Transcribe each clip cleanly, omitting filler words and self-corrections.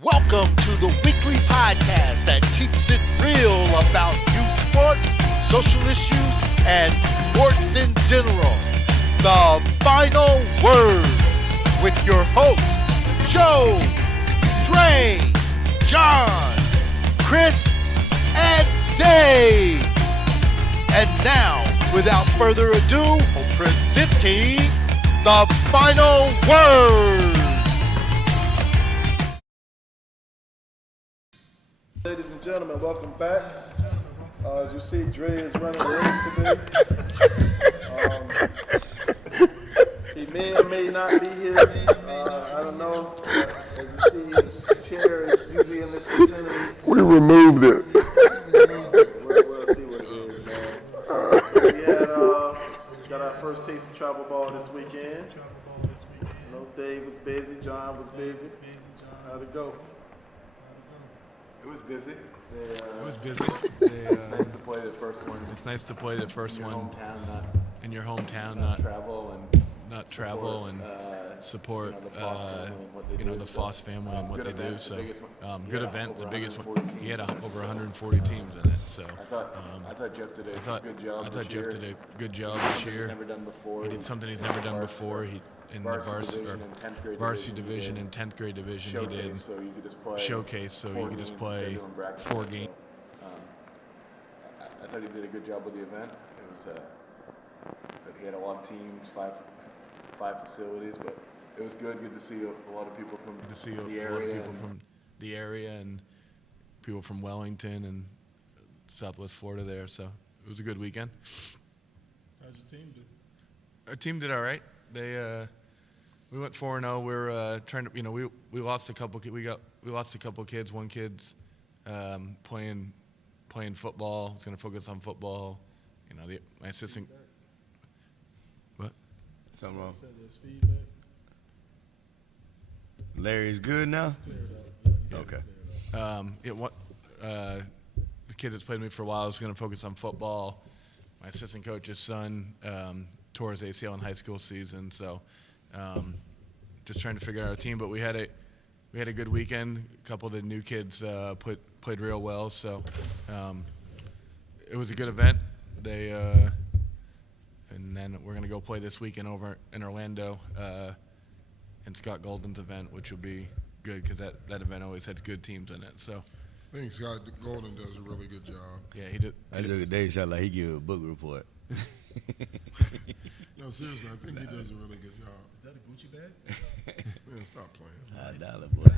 Welcome to the weekly podcast that keeps it real about youth sports, social issues, and sports in general. The Final Word with your hosts, Joe, Dre, John, Chris, and Dave. And now, without further ado, presenting the Final Word. Ladies and gentlemen, welcome back. As you see, Dre is running late today. He may or may not be here. I don't know. As you see, his chair is usually in this vicinity. We removed it. We'll see what it is, man. So we got our first taste of travel ball this weekend. Dave was busy, John was busy. How'd it go? It was busy. It was busy. Nice to play the first one. It's nice to play the first in your one hometown, in your hometown, not travel and support the Foss family and what they do. So good event, the biggest one. He had over 140 teams in it. So I thought Jeff did a good job. I thought Jeff did a good job this year. Never done before. He did something he's never done before. He in the varsity division and 10th grade division he did showcase, so you could just play 4 games. I thought he did a good job with the event. It was he had a lot of teams, five facilities, but it was good to see a lot of people from the area and people from Wellington and Southwest Florida there. So it was a good weekend. How'd your team do? Our team did all right. We went 4-0. We're trying to, we lost a couple. We lost a couple kids. One kid's playing football. He's going to focus on football. My assistant. What? Something wrong. Feedback. Larry's good now? Okay. The kid that's played with me for a while is going to focus on football. My assistant coach's son tore his ACL in high school season, so just trying to figure out our team. But we had a good weekend. A couple of the new kids played real well, so it was a good event. And then we're going to go play this weekend over in Orlando in Scott Golden's event, which will be good because that event always has good teams in it. So I think Scott Golden does a really good job. yeah, he did. I took a day shot like he gave a book report. No, seriously, I think he does a really good job. Is that a Gucci bag? Man, stop playing. $5, boy.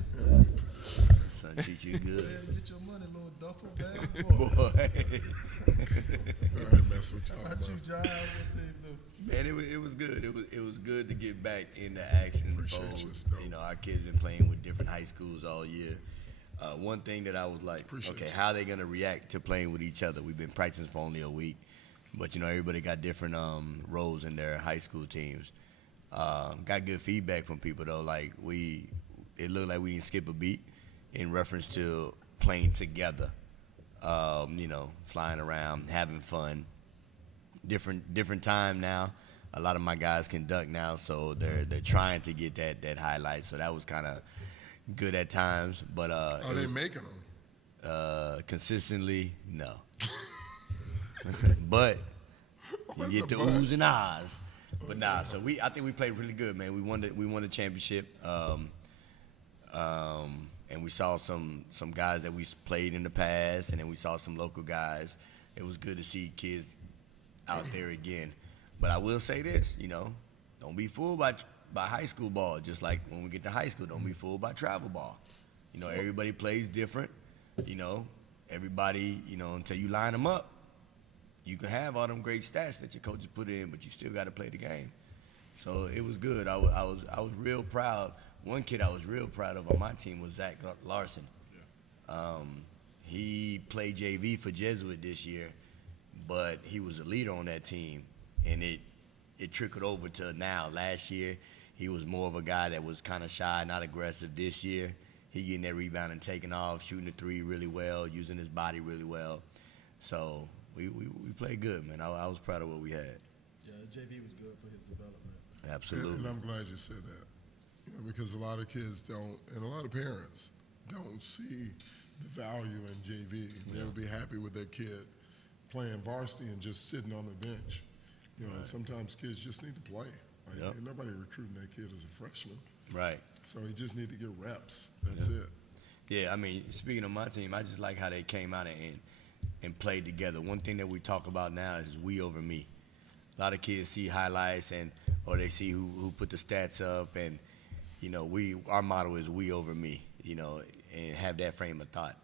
Son treat you good. Man, get your money, little duffel bag. Boy. I ain't mess with y'all. How about you, John? What team do? Man, it was good. It was good to get back into action. Appreciate you, Stoke. Our kids been playing with different high schools all year. One thing that I was like, how are they going to react to playing with each other? We've been practicing for only a week, but everybody got different roles in their high school teams. Got good feedback from people though. Like it looked like we didn't skip a beat in reference to playing together. Flying around, having fun. Different time now. A lot of my guys can duck now, so they're trying to get that highlight. So that was kind of good at times, but Are they making them? consistently, no. But you get the oohs and ahs. But nah, so I think we played really good, man. We won the championship, and we saw some guys that we played in the past, and then we saw some local guys. It was good to see kids out there again. But I will say this, don't be fooled by high school ball. Just like when we get to high school, don't be fooled by travel ball. Everybody plays different. Everybody, until you line them up, you can have all them great stats that your coaches put in, but you still got to play the game. So it was good. I was real proud. One kid I was real proud of on my team was Zach Larson. Yeah. He played JV for Jesuit this year, but he was a leader on that team, and it trickled over to now. Last year, he was more of a guy that was kind of shy, not aggressive. This year, he getting that rebound and taking off, shooting the three really well, using his body really well. So we played good, man. I was proud of what we had. Yeah, JV was good for his development. Absolutely. And I'm glad you said that. Because a lot of kids don't, and a lot of parents don't see the value in JV. They would be happy with their kid playing varsity and just sitting on the bench. You know, sometimes kids just need to play. Like, ain't nobody recruiting that kid as a freshman. Right. So he just need to get reps. That's it. Yeah, I mean, speaking of my team, I just like how they came out and played together. One thing that we talk about now is we over me. A lot of kids see highlights or they see who put the stats up, and you know, our motto is we over me. You know, and have that frame of thought.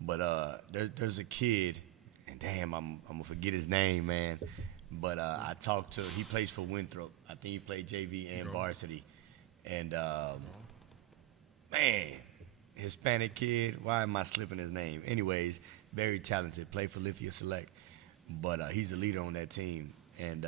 But there's a kid, and damn, I'm gonna forget his name, man. But I talked to, he plays for Winthrop. I think he played JV and varsity. And man, Hispanic kid. Why am I slipping his name? Anyways, very talented. Played for Lithia Select, but he's the leader on that team. And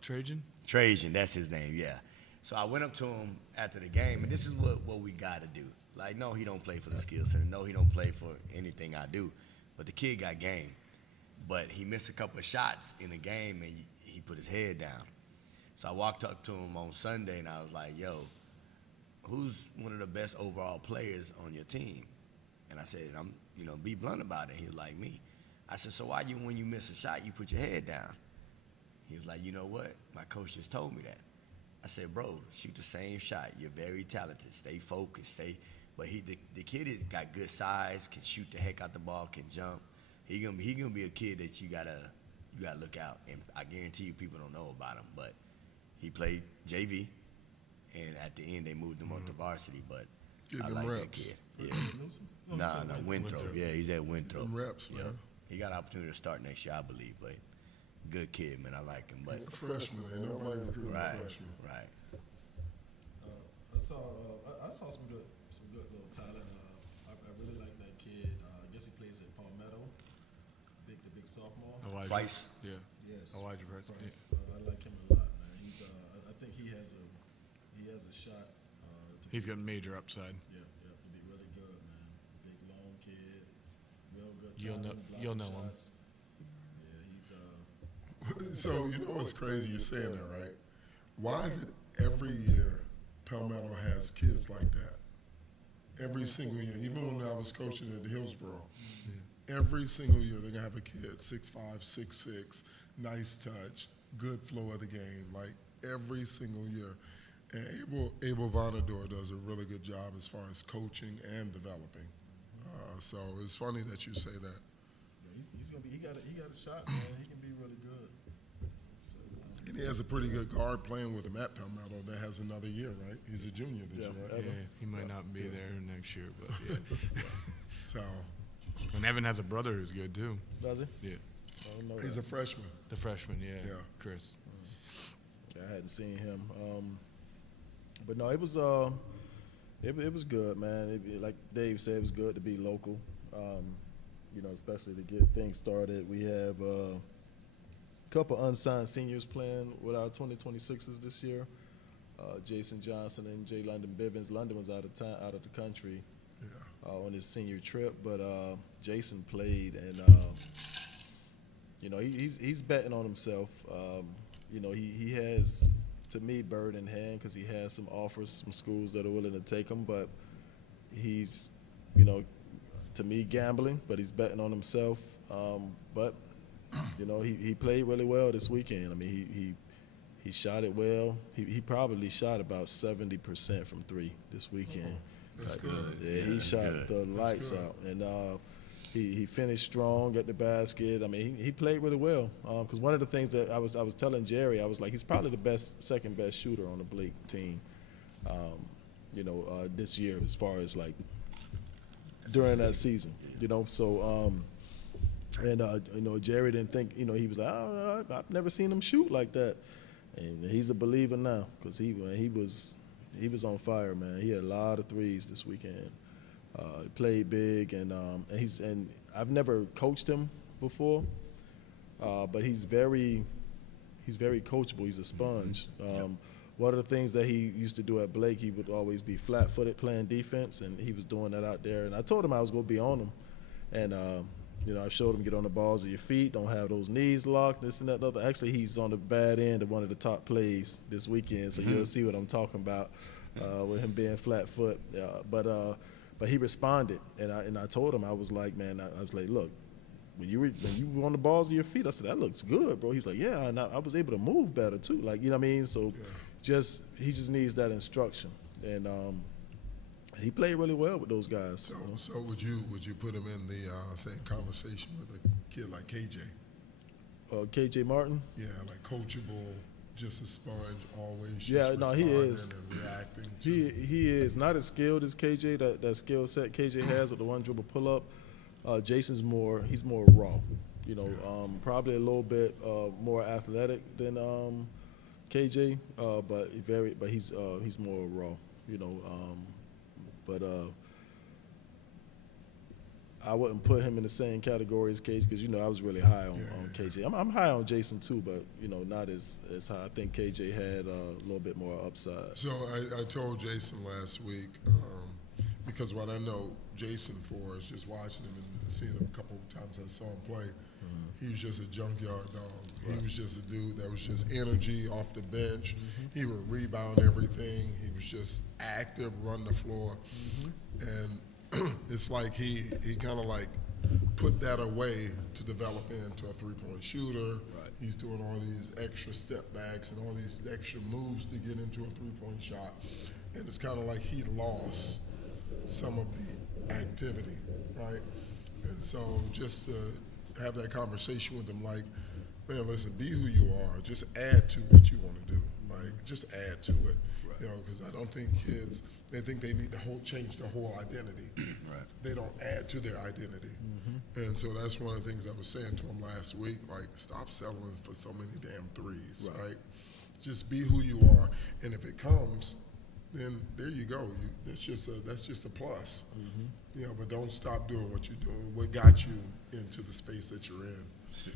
Trajan? Trajan, that's his name. Yeah. So I went up to him after the game, and this is what we got to do. Like, no, he don't play for the skill center. No, he don't play for anything I do. But the kid got game. But he missed a couple of shots in the game, and he put his head down. So I walked up to him on Sunday, and I was like, yo, who's one of the best overall players on your team? And I said, be blunt about it. He was like, me. I said, so why when you miss a shot, you put your head down? He was like, you know what? My coach just told me that. I said, bro, shoot the same shot. You're very talented. Stay focused. But the kid has got good size, can shoot the heck out the ball, can jump. He gonna be a kid that you gotta look out. And I guarantee you, people don't know about him. But he played JV, and at the end they moved him on to varsity. But Get I them like reps. that kid. Yeah. Nah, Winthrop. Yeah, he's at Winthrop. Them reps, man. Yeah. He got an opportunity to start next year, I believe. But good kid, man. I like him. But Freshman, ain't nobody recruiting a freshman. Right. I saw some good little talent. I really like that kid. I guess he plays at Palmetto, the big sophomore. Twice. Yeah. Yes. Elijah Price. I like him a lot, man. I think he has a shot. He's got major upside. Yeah, to be really good, man. Big, long kid, real good. You'll know him. Yeah, he's So you know what's crazy? You're saying that, right? Why is it every year Palmetto has kids like that? Every single year, even when I was coaching at Hillsborough, every single year they're gonna have a kid 6'5", 6'6", nice touch, good flow of the game, like every single year. And Abel Vonador does a really good job as far as coaching and developing. So it's funny that you say that. Yeah, he's gonna be. He got a shot, man. He can be really good. So, And he has a pretty good guard playing with him at Palmetto that has another year, right? He's a junior this year, right? Yeah, he might not be there next year, but yeah. So And Evan has a brother who's good too. does he? Yeah. I don't know. he's a freshman. The freshman, Yeah. Chris. Yeah, I hadn't seen him. But no, it was good, man. Like Dave said, it was good to be local. Especially to get things started. We have a couple unsigned seniors playing with our 2026s this year. Jason Johnson and J. London Bivens. London was out of the country on his senior trip, but Jason played, and he's betting on himself. He has, to me, bird in hand because he has some offers from schools that are willing to take him, but he's, to me, gambling, but he's betting on himself. But he played really well this weekend. I mean, he shot it well. He probably shot about 70% from three this weekend. That's good. Yeah, he shot the lights out, and he finished strong at the basket. I mean, he played really well. Because one of the things that I was telling Jerry, I was like, he's probably the second best shooter on the Blake team. This year as far as like during that season. So. Jerry didn't think, he was like, I've never seen him shoot like that. And he's a believer now because he was on fire, man. He had a lot of threes this weekend. He played big, and I've never coached him before, but he's very coachable. He's a sponge. One of the things that he used to do at Blake, he would always be flat-footed playing defense, and he was doing that out there. And I told him I was going to be on him, and I showed him get on the balls of your feet, don't have those knees locked, this and that, other. Actually, he's on the bad end of one of the top plays this weekend, so you'll see what I'm talking about with him being flat foot. But but he responded, and I told him, I was like, man, I was like, look, when you were on the balls of your feet, I said, that looks good, bro. He's like, yeah, and I was able to move better too, like, you know what I mean? So he just needs that instruction, and he played really well with those guys. So would you put him in the same conversation with a kid like KJ? KJ Martin? Yeah, like coachable, just a sponge, always just he is. and reacting to. He is not as skilled as KJ, that skill set KJ has with the one dribble pull up. Jason's he's more raw, you know, probably a little bit more athletic than KJ, but he's more raw, you know, but I wouldn't put him in the same category as KJ because, you know, I was really high on KJ. I'm high on Jason too, but, you know, not as high. I think KJ had a little bit more upside. So I told Jason last week, because what I know Jason for is just watching him and seeing him a couple of times I saw him play. He was just a junkyard dog. Right. He was just a dude that was just energy off the bench. He would rebound everything. He was just active, run the floor. And it's like he kind of like put that away to develop into a three-point shooter. Right. He's doing all these extra step backs and all these extra moves to get into a three-point shot. And it's kind of like he lost some of the activity, right? And so just to have that conversation with him, like, man, listen, be who you are. Just add to what you want to do. Like, just add to it. Right. You know, because I don't think kids, they think they need to change their whole identity. Right. They don't add to their identity. And so that's one of the things I was saying to him last week, like, stop settling for so many damn threes, right? Just be who you are. And if it comes, then there you go. That's just a plus. You know, but don't stop doing what you're doing. What got you into the space that you're in?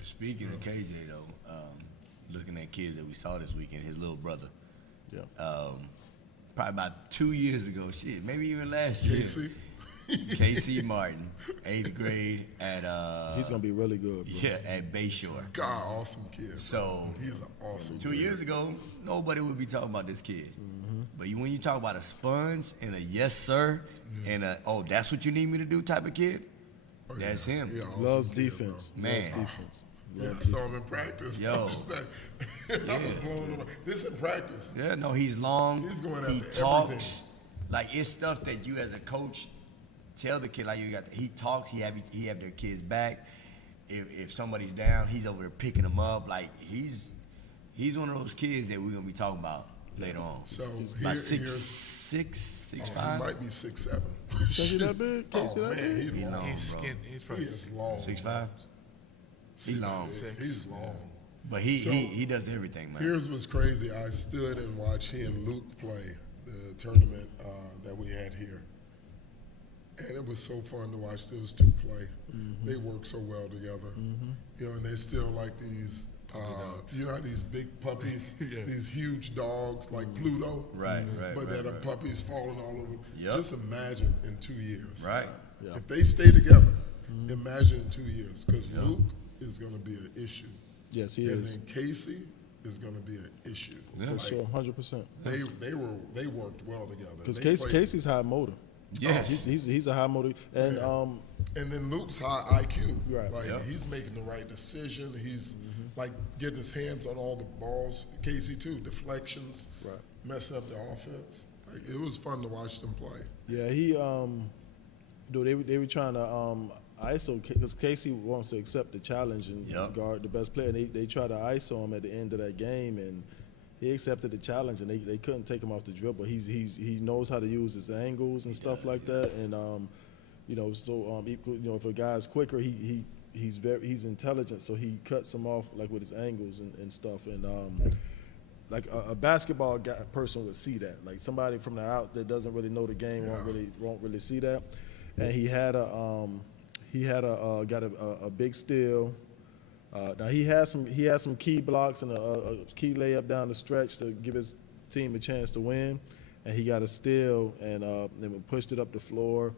Speaking of KJ though, looking at kids that we saw this weekend, his little brother. Yeah. Probably about 2 years ago, maybe even last year. Casey Martin, 8th grade at he's gonna be really good, bro. Yeah, at Bayshore. God, awesome kid. So he's an awesome 2 kid. years ago, nobody would be talking about this kid. But when you talk about a sponge and a yes sir and a that's what you need me to do type of kid, that's him. Yeah, awesome Loves kid, defense. Bro. Man. Loves defense. Yeah, I saw him in practice. Yo. I was blown away. This in practice. Yeah, no, he's long. He's going he after talks. everything. Like, it's stuff that you as a coach tell the kid, like, he talks, he have their kids back. If somebody's down, he's over there picking them up. Like, he's one of those kids that we're gonna be talking about later on. So about 6'5". He might be 6'7". Casey that big? Casey that big? He's long. long, He's bro. skin. He's He probably is long. 6'5". He's long. He's long. But he does everything, man. Here's what's crazy. I stood and watched he and Luke play the tournament that we had here. And it was so fun to watch those two play. They work so well together. You know, and they're still like these, you know, these big puppies, these huge dogs like Pluto. Right. But that are puppies falling all over. Yep. Just imagine in 2 years. Right. If they stay together, imagine in 2 years. Because Luke is going to be an issue. Yes, he and is. then Casey is going to be an issue. Yeah. For sure, 100%. They worked well together. Because They played- Casey's high motor. Yes. He's a high motor. And And then Luke's high IQ. Right. Like he's making the right decision. He's like getting his hands on all the balls. Casey too, deflections, messing up the offense. Like it was fun to watch them play. yeah, he they were trying to ISO because Casey wants to accept the challenge and guard the best player. And they try to ISO him at the end of that game, and he accepted the challenge, and they couldn't take him off the dribble. He knows how to use his angles and stuff like that, and you know, so you know, if a guy's quicker, he's intelligent, so he cuts him off like with his angles and stuff, and like a basketball person would see that. Like somebody from the out that doesn't really know the game won't really see that. And he had a big steal. Now he had some key blocks and a key layup down the stretch to give his team a chance to win, and he got a steal and then pushed it up the floor.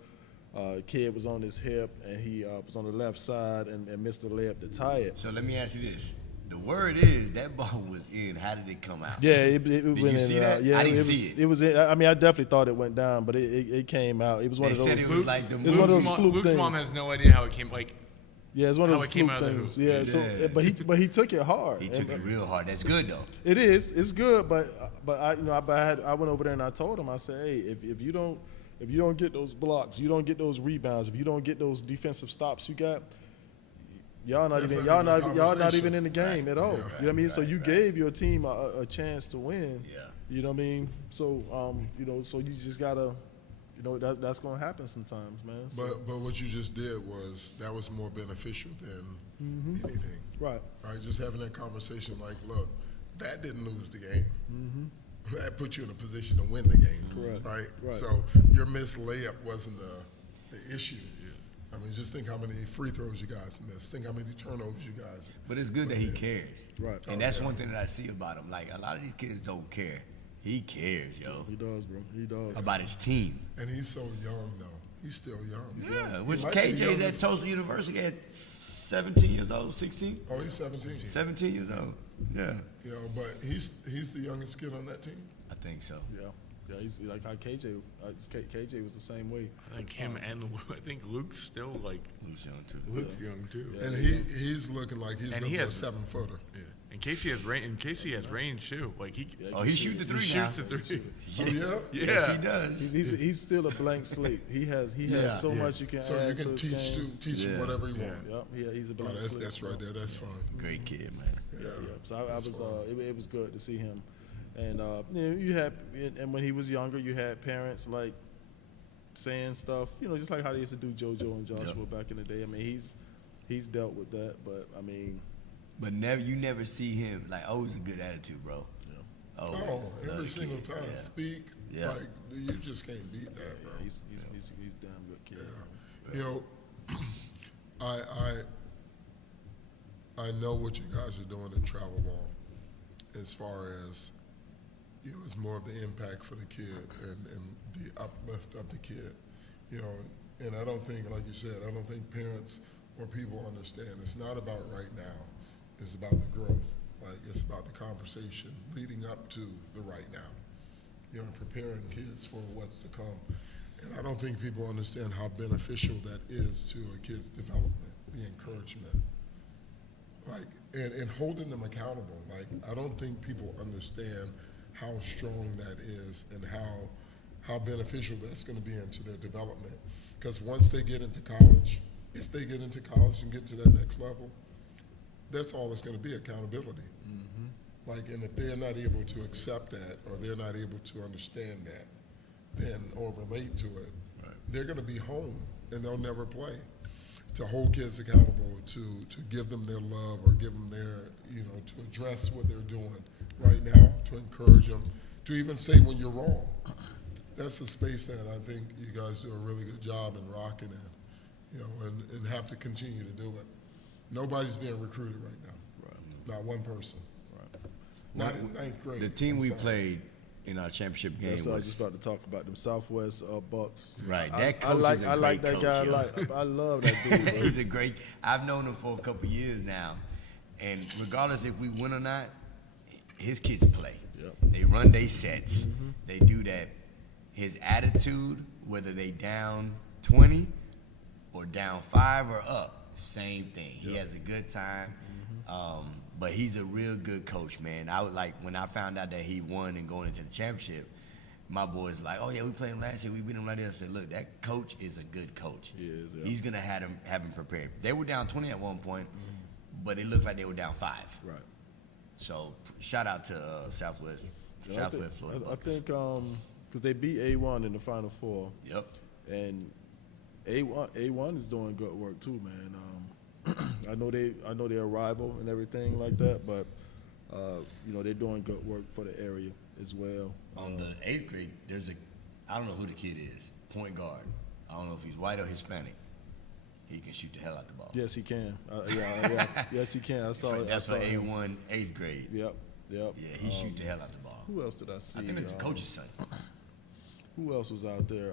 Kid was on his hip and he was on the left side and missed the layup to tie it. So let me ask you this: The word is that ball was in. How did it come out? Yeah, it did went you in see and that? out. Yeah, I didn't it see was. it. It was. I mean, I definitely thought it went down, but it came out. It was one They of said those. it was like the It was one of those fluke Luke's things. mom has no idea how it came. Like, Yeah, it's one of how those it came fluke out of the things. hoop. Yeah, so Yeah. but he took it hard. He took it real hard. That's good though. It is. It's good, but I went over there and I told him. I said, hey, if you don't get those blocks, you don't get those rebounds, if you don't get those defensive stops you got, y'all not even in the game at all. You know what I mean? So you gave your team a chance to win. Yeah. You know what I mean? So so you just gotta, that's gonna happen sometimes, man. So, But what you just did was more beneficial than anything. right. Right, just having that conversation like, look, that didn't lose the game. That put you in a position to win the game. Correct. Right? So your missed layup wasn't the issue. I mean, just think how many free throws you guys missed. Think how many turnovers you guys. But it's good that he cares. Right. And that's one thing that I see about him. Like, a lot of these kids don't care. He cares, yo, He does, bro. He does. about his team. And he's so young, though. He's still young. Yeah, which might be KJ's at youngest. Tulsa University at 17 years old, 16? Oh, he's 17. 17 years old. Yeah. But he's the youngest kid on that team. I think so. Yeah, he's like how KJ. KJ was the same way. I think him and I think Luke's still like Luke's young, too. Luke's young too. And he's looking like he's And going he to be a has- 7-footer. Yeah. And Casey has range. And Casey has range too. Like he Shoot the three he now. shoots the three. Oh, yeah? Yes, Yeah. he does. He's still a blank slate. He has so much you can So add you can to his game. teach him Yeah. whatever you want. Yep, yeah, he's a Oh, blank slate. that's right there. That's fun. Great kid, man. Yeah. So I was it was good to see him, and you had and when he was younger, you had parents like saying stuff, just like how they used to do JoJo and Joshua back in the day. I mean, he's dealt with that, but I mean. But you never see him, like, always a good attitude, bro. Yeah. Oh, Oh, love every the single kid. time. Yeah. Speak. Yeah. Like, you just can't beat that, bro. He's a damn good kid. Yeah. You know, I know what you guys are doing in travel ball as far as it's more of the impact for the kid and the uplift of the kid. And I don't think, like you said, I don't think parents or people understand. It's not about right now. It's about the growth. Like, it's about the conversation leading up to the right now. Preparing kids for what's to come. And I don't think people understand how beneficial that is to a kid's development, the encouragement. Like, and holding them accountable. Like, I don't think people understand how strong that is and how beneficial that's going to be into their development. Because once they get into college, if they get into college and get to that next level, that's all it's going to be, accountability. Like, and if they're not able to accept that or they're not able to understand that, then or relate to it, they're going to be home and they'll never play. To hold kids accountable, to give them their love or give them their, to address what they're doing right now, to encourage them, to even say when you're wrong. That's a space that I think you guys do a really good job in rocking in, and have to continue to do it. Nobody's being recruited right now. Right. Not one person. Right. Not in ninth grade. The team we played in our championship game That's what I was was just about to talk about, them Southwest Bucks. right. I That coach like is a I like great that guy. coach, yo. I love that dude. Bro. He's a great. I've known him for a couple years now, and regardless if we win or not, his kids play. Yep. They run their sets. They do that. His attitude, whether they down 20 or down 5 or up, same thing. He has a good time. But he's a real good coach, man. I was like, when I found out that he won and going into the championship, my boys like, oh yeah, we played him last year. We beat him like this. I said, look, that coach is a good coach. He is, yeah. He's gonna have him prepared. They were down 20 at one point, but it looked like they were down 5. Right. So shout out to Southwest Florida. I think because they beat A1 in the Final Four. Yep. And A1 is doing good work too, man. I know their rival and everything like that, but they're doing good work for the area as well. On the 8th grade, I don't know who the kid is, point guard. I don't know if he's white or Hispanic. He can shoot the hell out the ball. Yes, he can. Yeah. Yes, he can. That's I for saw him. A1 8th grade. Yep. Yeah, he shoot the hell out the ball. Who else did I see? I think it's the coach's son. Who else was out there?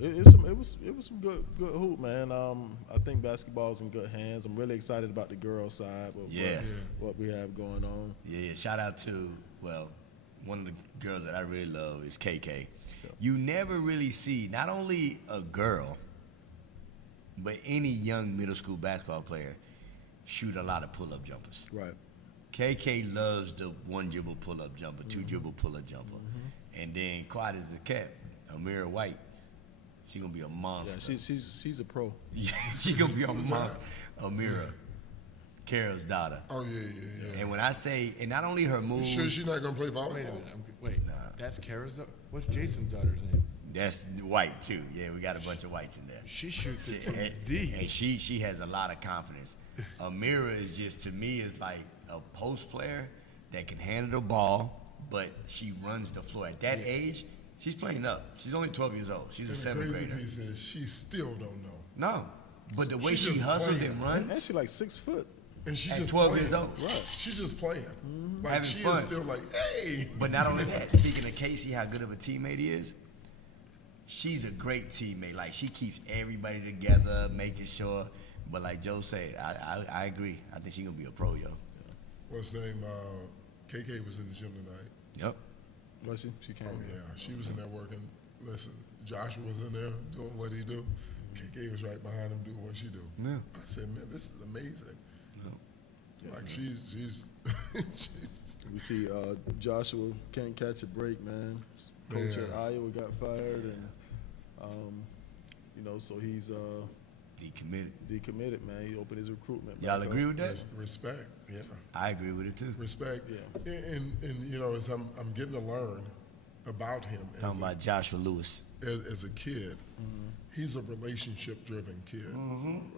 It was some good hoop, man. I think basketball's in good hands. I'm really excited about the girls' side of what we have going on. Yeah. Shout out to one of the girls that I really love is KK. Yeah. You never really see not only a girl, but any young middle school basketball player shoot a lot of pull-up jumpers. Right. KK loves the one dribble pull-up jumper, two dribble pull-up jumper, and then quiet as a cat, Amira White. She gonna be a monster. Yeah, she's a pro. Yeah, she gonna be a monster. Amira, Carol's daughter. Oh yeah. And when I say, and not only her moves. Sure, she's not gonna play volleyball. Wait a minute. Nah. That's Kara's daughter. What's Jason's daughter's name? That's White too. Yeah, we got a bunch of whites in there. She shoots it from deep. And she has a lot of confidence. Amira is just, to me, is like a post player that can handle the ball, but she runs the floor. At that age, she's playing up. She's only 12 years old. She's a seventh grader. The crazy piece is she still don't know. No, but the way she hustles and runs. And she's like 6 foot. And she's at just 12 playing. years old. Right. She's just playing. Like having she fun. is still like, hey. But not only that, speaking of Casey, how good of a teammate he is, she's a great teammate. Like, she keeps everybody together, making sure. But like Joe said, I agree. I think she's going to be a pro, yo. What's her name? KK was in the gym tonight. Yep. Was she? She came. Oh, yeah. She was in there working. Listen, Joshua was in there doing what he do. KK was right behind him doing what she do. Yeah. I said, man, this is amazing. No. Like, she's We see Joshua can't catch a break, man. Coach at Iowa got fired, and so he's decommitted, man. He opened his recruitment. Y'all agree with that? Respect, yeah. I agree with it too. Respect, yeah. And as I'm getting to learn about him. Talking about Joshua Lewis. As a kid, he's a relationship-driven kid.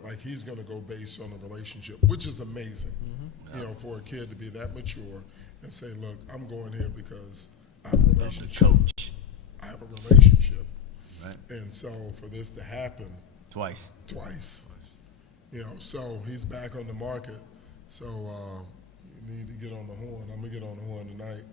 Like, he's going to go based on a relationship, which is amazing. For a kid to be that mature and say, look, I'm going here because I have a relationship. The coach. I have a relationship. Right. And so for this to happen. Twice. So he's back on the market. So you need to get on the horn. I'm going to get on the horn tonight.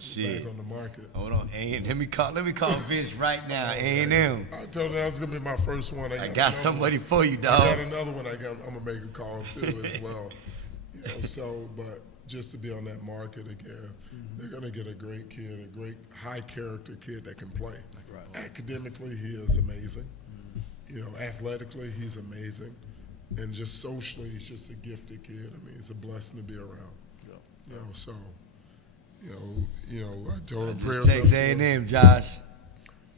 He's back on the market. Hold on, let me call Vince right now. A&M. I told him that was gonna be my first one. I got somebody for you, dog. I got another one. I'm gonna make a call too as well. But just to be on that market again, they're gonna get a great kid, a great high character kid that can play. Right. Academically, he is amazing. Athletically, he's amazing, and just socially, he's just a gifted kid. I mean, it's a blessing to be around. I told him prayers Texas up to him. A&M, Josh.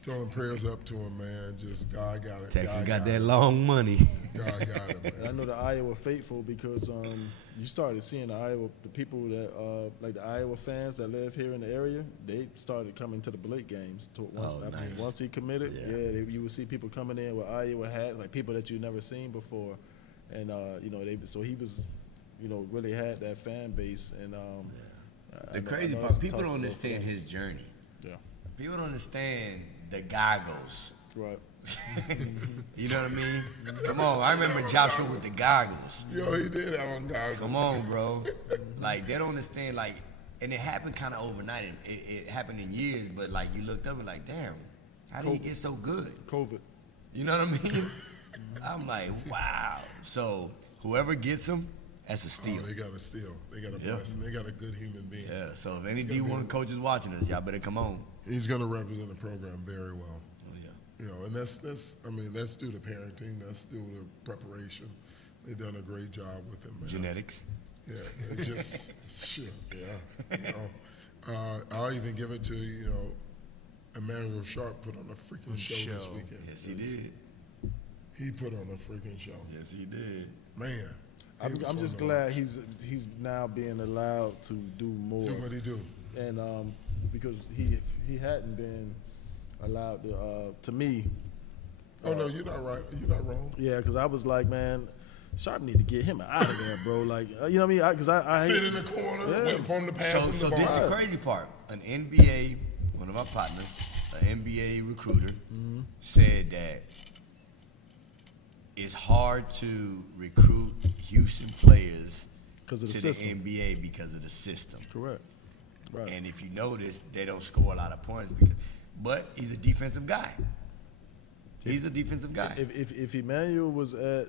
Told him prayers up to him, man. Just God got it. Texas God got that it. long money. God got it, man. I know the Iowa faithful because you started seeing the people that like the Iowa fans that live here in the area. They started coming to the Blake games. Once he committed, you would see people coming in with Iowa hats, like people that you've never seen before, and so he was, really had that fan base and. The crazy part, people don't understand his journey. Yeah. People don't understand the goggles. Right. You know what I mean? Come on, I remember Joshua with the goggles. Yo, he did have on goggles. Come on, bro. Like, they don't understand, and it happened kind of overnight. It happened in years, but, you looked up and damn, how did he get so good? COVID. You know what I mean? I'm like, wow. So, whoever gets him, that's a steal. Oh, they got a steal. They got a blessing. They got a good human being. Yeah, so if any D1 coaches watching us, y'all better come on. He's going to represent the program very well. Oh, yeah. And that's due to parenting. That's due to preparation. They've done a great job with him, man. Genetics. Yeah, it's just, shit, yeah. I'll even give it to, Emmanuel Sharp put on a freaking show this weekend. Yes, he did. He put on a freaking show. Yes, he did. Man. I'm just glad he's now being allowed to do more. Do what he do. And because he hadn't been allowed to me. Oh no, you're not right. You're not wrong. Yeah, because I was like, man, Sharp need to get him out of there, bro. Like, you know what I mean? Because I sit in the corner, waiting for him to pass him the so ball. this is the crazy part. An NBA, one of our partners, an NBA recruiter, said that it's hard to recruit Houston players to the system. The NBA because of the system. Correct. Right. And if you notice, they don't score a lot of points but he's a defensive guy. He's a defensive guy. If Emmanuel was at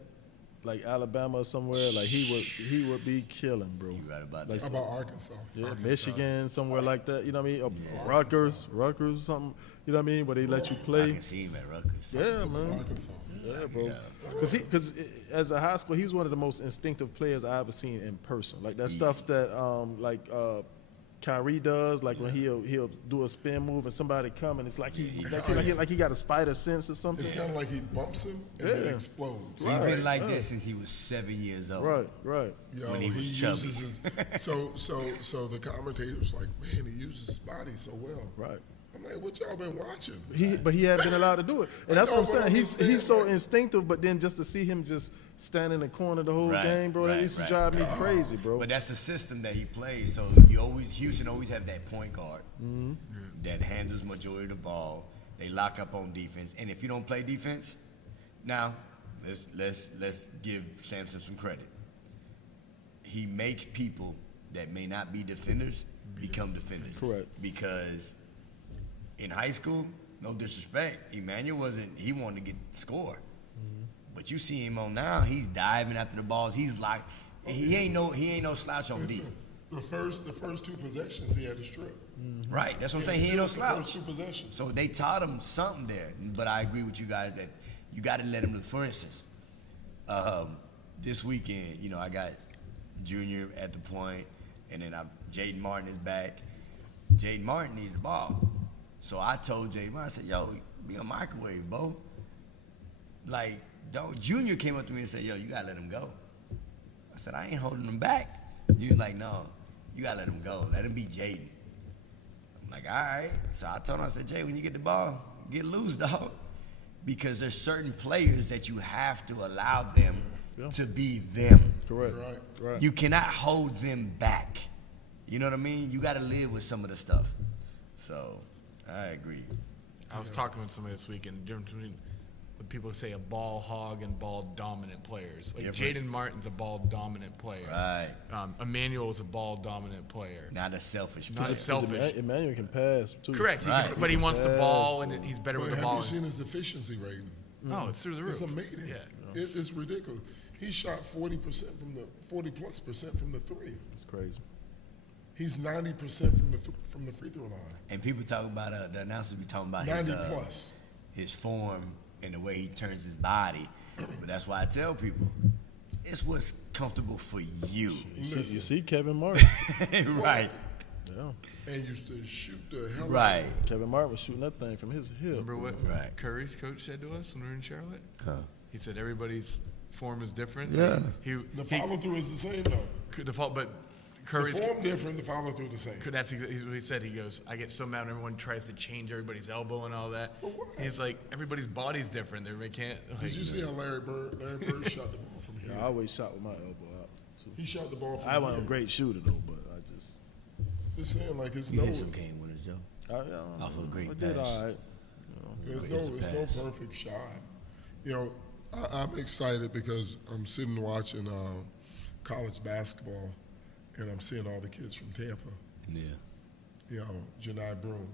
like Alabama or somewhere, like he would be killing, bro. You right about like, that. How about Arkansas? Yeah, Michigan, somewhere like that. You know what I mean? Or Rutgers, something. You know what I mean? Where they let you I play. can see him at Rutgers. Yeah, man. Arkansas. Yeah, bro. Because as a high school, he was one of the most instinctive players I ever seen in person. Like that stuff that Kyrie does, like when he'll do a spin move and somebody come and it's like he got a spider sense or something. It's kind of like he bumps him and then explodes. He's been like this since he was 7 years old. Right. Yo, When he was chubby. uses his so the commentator's like, man, he uses his body so well. Right. I'm like, what y'all been watching? But he hadn't been allowed to do it, and that's what I'm saying. I'm He's so saying, instinctive, but then just to see him just stand in the corner the whole Right, game, bro, that used to drive me crazy, bro. But that's the system that he plays. So Houston always have that point guard that handles majority of the ball. They lock up on defense, and if you don't play defense, now let's give Sampson some credit. He makes people that may not be defenders become defenders. Correct. Because in high school, no disrespect, Emmanuel he wanted to get score. But you see him on now, he's diving after the balls. He's like, he ain't no slouch on D. The first two possessions he had to strip. Right, that's what I'm saying. He ain't no The slouch. first two possessions. So they taught him something there. But I agree with you guys that you got to let him look. For instance, this weekend, I got Junior at the point, and then Jaden Martin is back. Jaden Martin needs the ball. So I told Jaden Martin, I said, yo, be a microwave, bro. Like, Junior came up to me and said, yo, you got to let him go. I said, I ain't holding him back. Junior's like, no, you got to let him go. Let him be Jaden. I'm like, all right. So I told him, I said, Jay, when you get the ball, get loose, dog. Because there's certain players that you have to allow them to be them. Correct. Right. You cannot hold them back. You know what I mean? You got to live with some of the stuff. So I agree. I was talking with somebody this weekend, the difference between when people say a ball hog and ball dominant players. Like Jaden Martin's a ball dominant player. Right. Emmanuel's a ball dominant player. Not a selfish Not player. a selfish. Emmanuel can pass too. Correct. Right. But he wants the ball, and he's better with the Have ball. you seen his efficiency rating? Oh, it's through the roof. It's amazing. Yeah. It's ridiculous. He shot 40% from the 40+% from the three. It's crazy. He's 90% from the free throw line. And people talk about the announcers be talking about 90+. his form and the way he turns his body. But that's why I tell people, it's what's comfortable for you. You see Kevin Martin. Right. Yeah. And used to shoot the hell out Right. of it. Kevin Martin was shooting that thing from his hip. Remember what Right. Curry's coach said to us when we were in Charlotte? Huh. He said everybody's form is different. Yeah. The follow-through is the same, though. But The Curry's form different, the follow-through the same. That's exactly what he said. He goes, I get so mad when everyone tries to change everybody's elbow and all that. He's like, everybody's body's different. They can't. Did you see how Larry Bird shot the ball from here? I always shot with my elbow out. So He shot the ball from I here. wasn't a great shooter though, but I just Just saying, like, it's You no, hit some game winners, Joe. Off a great I did pass. all right. it's It's a no pass. perfect shot. I'm excited because I'm sitting watching college basketball, and I'm seeing all the kids from Tampa. Yeah. Janai Broom.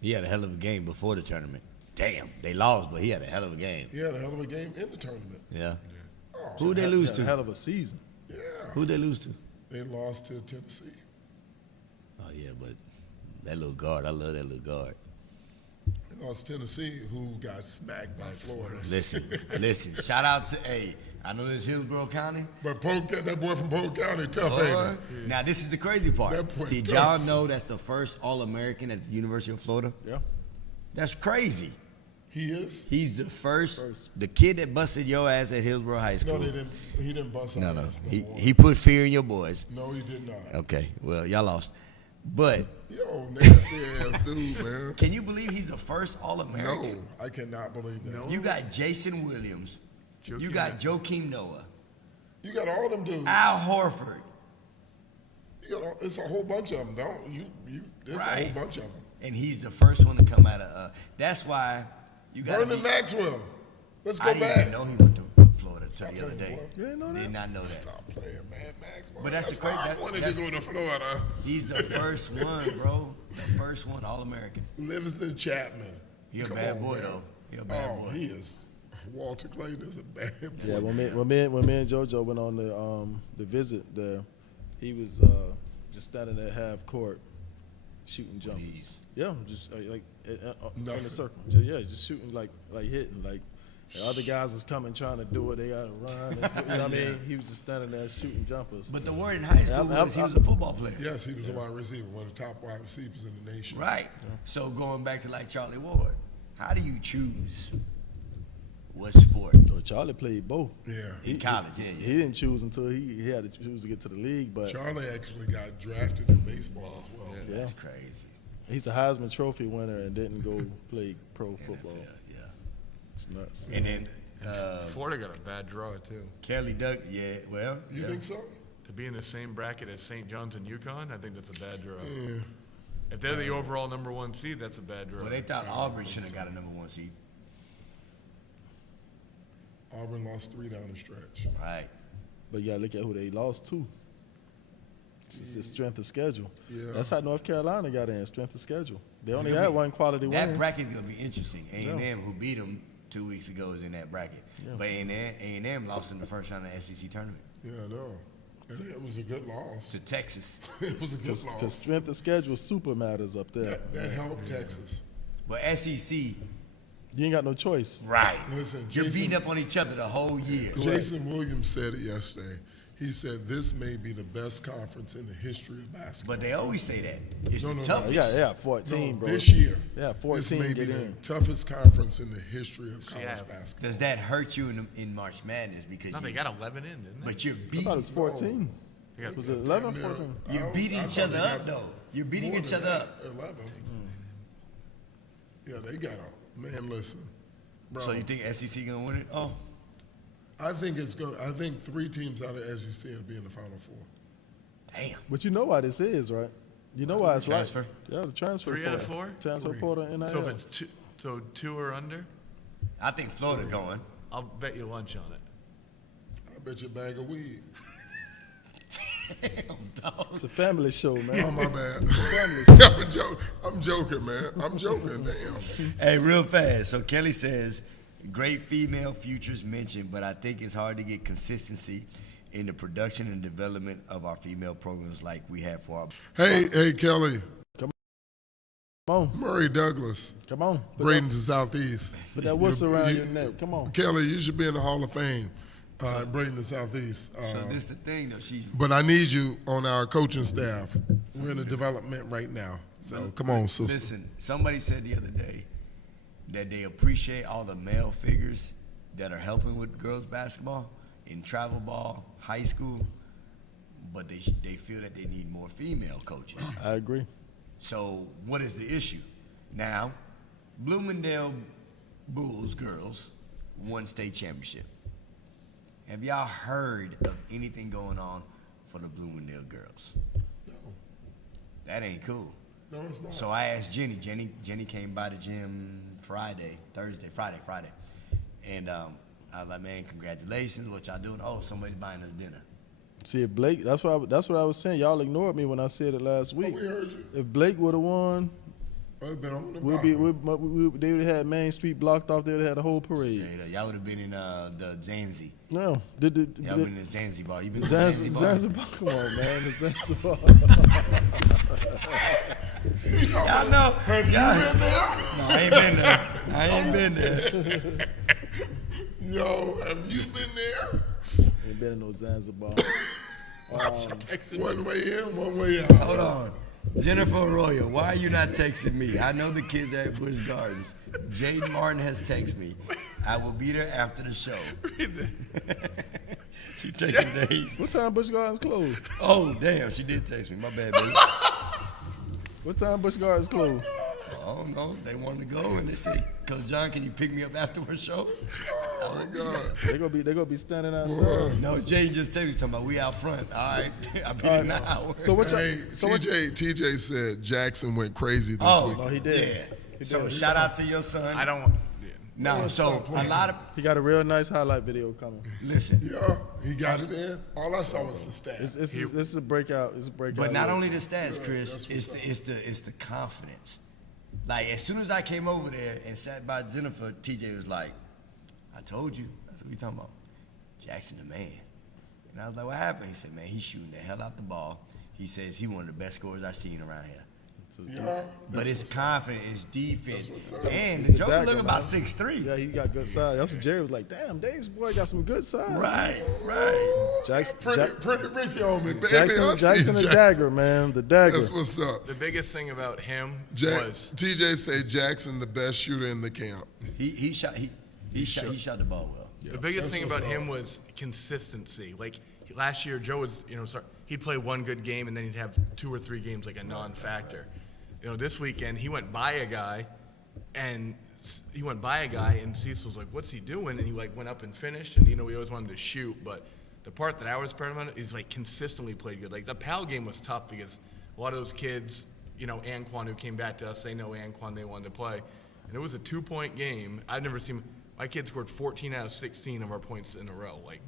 He had a hell of a game before the tournament. Damn, they lost, but he had a hell of a game. He had a hell of a game in the tournament. Yeah. Oh, Who they lose A hell to? of a season. yeah. Who they lose to? They lost to Tennessee. Oh yeah, but that little guard, I love that little guard. They lost to Tennessee, who got smacked by Florida. Listen. Shout out to I know this Hillsborough County. But that boy from Polk County, tough, Boy, ain't he? now this is the crazy part. That boy Did tough. y'all know that's the first All-American at the University of Florida? Yeah. That's crazy. He is? He's the first. The kid that busted your ass at Hillsborough High School. No, he didn't bust our No. ass. He put fear in your boys. No, he did not. Okay, well, y'all lost. But Yo, nasty ass dude, man. can you believe he's the first All-American? No, I cannot believe that. You got Jason Williams. You got Joakim Noah. You got all them dudes. Al Horford. It's a whole bunch of them, don't you? There's a whole Right. bunch of them. And he's the first one to come out of. That's why you got. Vernon Maxwell. Let's go I didn't back. even know he went to Florida until the other day. You didn't know that? Did not know that. Stop playing, man, Maxwell. But that's the why crazy- I wanted that's- to go to Florida. He's the first one, bro. The first one, All-American. Livingston Chapman. He a Come bad on, boy man. though. He a bad boy. He is. Walter Clayton is a bad boy. Yeah, when me and JoJo went on the visit there, he was just standing at half court shooting jumpers. Jeez. Yeah, just like in Nothing. a circle. Just shooting like hitting like. The other guys was coming trying to do it. They got to run. And you know what I mean? He was just standing there shooting jumpers. But the word in high school was he was a football player. Yes, he was a wide receiver, one of the top wide receivers in the nation. Right. Yeah. So going back to like Charlie Ward, how do you choose what sport? Well, Charlie played both. Yeah. In college, yeah. He didn't choose until he had to choose to get to the league. But Charlie actually got drafted in baseball as well. yeah, That's crazy. he's a Heisman Trophy winner and didn't go play pro football. NFL, yeah. It's nuts. And then Florida got a bad draw too. Kelly Duck, yeah, well. You think so? To be in the same bracket as St. John's and UConn, I think that's a bad draw. Yeah. If they're the overall number 1 seed, that's a bad draw. Well, they thought Auburn should have got a number 1 seed. Auburn lost 3 down the stretch. Right. But you got to look at who they lost to. It's the strength of schedule. Yeah. That's how North Carolina got in, strength of schedule. They only had one quality That win. bracket's going to be interesting. A&M, who beat them 2 weeks ago, is in that bracket. Yeah. But A&M lost in the first round of the SEC tournament Yeah, I know. And it was a good loss. to Texas. It was a good Because loss. strength of schedule super matters up there. That helped Texas. But SEC, You ain't got no choice. right. Listen, You're Jason- beating up on each other the whole year. Jason Williams said it yesterday. He said this may be the best conference in the history of basketball. But they always say that. It's No, the no, no. toughest. Yeah, 14, No, bro. this year, Yeah, 14 this may be get the in. toughest conference in the history of college basketball. Does that hurt you in March Madness? Because No, they got 11 in, didn't they? but you're I thought it beating. was 14. They got- Was it 11 or Damn near- 14? You're beating I each thought other they up, got though. You're beating more each than other that, up. 11. Yeah, they got a man. Listen, bro. So you think SEC gonna win it? Oh, I think it's going. I think 3 teams out of SEC will be in the Final Four. damn. But you know why this is, right? You know why it's Transfer? like. Yeah, the transfer 3 out of portal. 4? Transfer 3. portal, NIL. So if it's 2 or under, I think Florida going. I'll bet you lunch on it. I bet you a bag of weed. Damn, dog. It's a family show, Oh man. my bad. I'm joking, man. I'm joking. Damn. Hey, real fast. So Kelly says, great female futures mentioned, but I think it's hard to get consistency in the production and development of our female programs like we have for our. Hey, Kelly. Come on. Murray Douglas. Come on. Braden to Southeast. Put that whistle around your neck. Come on. Kelly, you should be in the Hall of Fame. Braden to Southeast. So this the thing, though. But I need you on our coaching staff. We're in a development right now. So come on, sister. Listen, somebody said the other day that they appreciate all the male figures that are helping with girls basketball in travel ball, high school, but they feel that they need more female coaches. I agree. So what is the issue? Now, Bloomingdale Bulls girls won state championship. Have y'all heard of anything going on for the Bloomingdale girls? No, That ain't cool. no, it's not. So I asked Jenny. Jenny came by the gym Friday. And I was like, man, congratulations. What y'all doing? Oh, somebody's buying us dinner. See, if Blake, that's what I was saying. Y'all ignored me when I said it last week. we heard you. If Blake would have won, I've been on the they block. would have had Main Street blocked off. They would have had a whole parade. Straight up. Y'all would have been in the Zanzi. No, Y'all been in the Zanzibar. You been to Zanzibar? Zanzibar. Come on, man. The Zanzibar. Y'all know. Have you been there? No, I ain't been there. Yo, have you been there? Ain't been in no Zanzibar. One way in, one way out. Hold on. Jennifer Arroyo, why are you not texting me? I know the kids are at Busch Gardens. Jaden Martin has texted me. I will be there after the show. She taking the heat. What time Busch Gardens closed? Oh, damn. She did text me. My bad, baby. What time Busch Gardens closed? I don't know. They wanted to go, and they said, Coach John, can you pick me up after our show? Oh my God. They gonna be standing outside. No, Jay just texted me talking about we out front. All right. I'll be there now. So what? Hey, So what? TJ said Jackson went crazy this Oh, week. No, he did. Yeah. He So did. shout out to your son. I don't want. No, so a lot of, He got a real nice highlight video coming. listen, Yeah, he got it in. All I saw was the stats. This is a breakout. It's a breakout. but not year. only the stats, Yeah, Chris, that's it's what's the confidence. Like, as soon as I came over there and sat by Jennifer, TJ was like, I told you. That's what we talking about. Jackson the man. And I was like, what happened? He said, man, he's shooting the hell out the ball. He says he's one of the best scorers I've seen around here. Yeah, But it's confident, it's defense. up. And He's the Joker dagger, look about man. 6'3". Yeah, he got good size. That's what Jerry was like, damn, Dave's boy got some good size. Right. Jackson, Pretty Ricky on me, baby. Jackson, I see Jackson the Jackson. dagger, man. The dagger. That's what's up. The biggest thing about him was TJ say Jackson the best shooter in the camp. He shot the ball well. the biggest thing That's about what's him up. was consistency. Like last year, Joe was he'd play one good game and then he'd have 2 or 3 games like a non-factor. This weekend he went by a guy, and Cecil was like, "What's he doing?" And he like went up and finished. And we always wanted to shoot, but the part that I was proud of is like consistently played good. Like the Pal game was tough because a lot of those kids, Anquan who came back to us, they know Anquan, they wanted to play, and it was a 2-point game. I've never seen my kid scored 14 out of 16 of our points in a row, like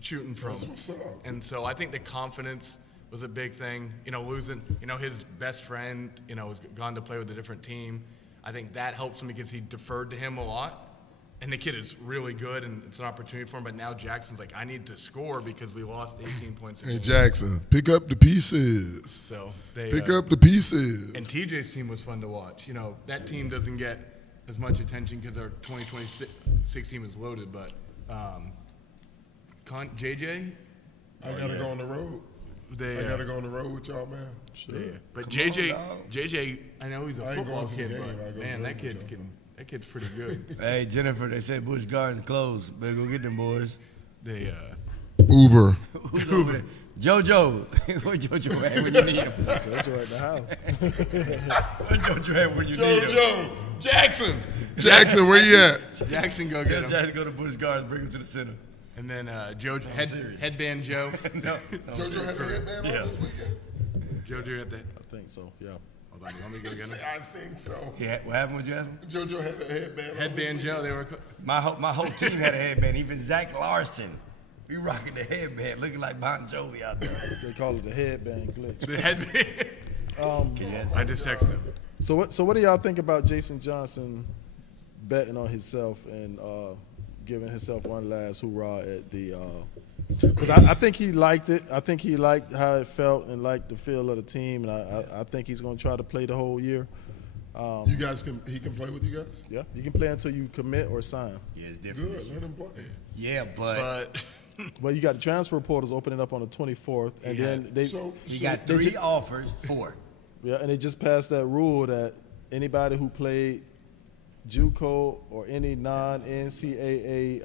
shooting from. That's what's up. And so I think the confidence was a big thing. Losing, his best friend, was gone to play with a different team. I think that helps him because he deferred to him a lot. And the kid is really good, and it's an opportunity for him. But now Jackson's like, I need to score because we lost 18 points. Hey, Jackson, pick up the pieces. So they Pick up the pieces. And TJ's team was fun to watch. That team doesn't get as much attention because our 2026 team is loaded. But JJ, I gotta go on the road. I gotta go on the road with y'all, man. Sure. But Come JJ, on, dog. JJ, I know he's a I ain't football going to the kid, game. I but go man, to that the kid that kid's pretty good. Hey, Jennifer, they said Busch Gardens closed. Better go get them boys. They Uber. Who's over there? JoJo. Where JoJo at when you need him? JoJo at the house. Where JoJo at when you need him? JoJo. Jackson, where you at? Jackson go Tell get him. Jackson go to Busch Gardens, bring him to the center. And then serious. headband Joe. No. JoJo had a headband on this weekend? JoJo at the. I think so, yeah. Hold on, you want me to go get him? I think so. Yeah, what happened with Jasmine? JoJo had a headband on. Headband Joe. They were. My whole team had a headband. Even Zach Larson. We rocking the headband, looking like Bon Jovi out there. They call it the headband glitch. The headband. I just texted him. So what do y'all think about Jason Johnson betting on himself and giving himself one last hoorah at the? Because I think he liked it. I think he liked how it felt and liked the feel of the team, and I think he's going to try to play the whole year. You guys he can play with you guys? Yeah, you can play until you commit or sign. Yeah, it's different. Good, let him play. Yeah, but Well, you got the transfer portals opening up on the 24th, and then they you got they 3 offers, 4. yeah, and they just passed that rule that anybody who played JUCO or any non-NCAA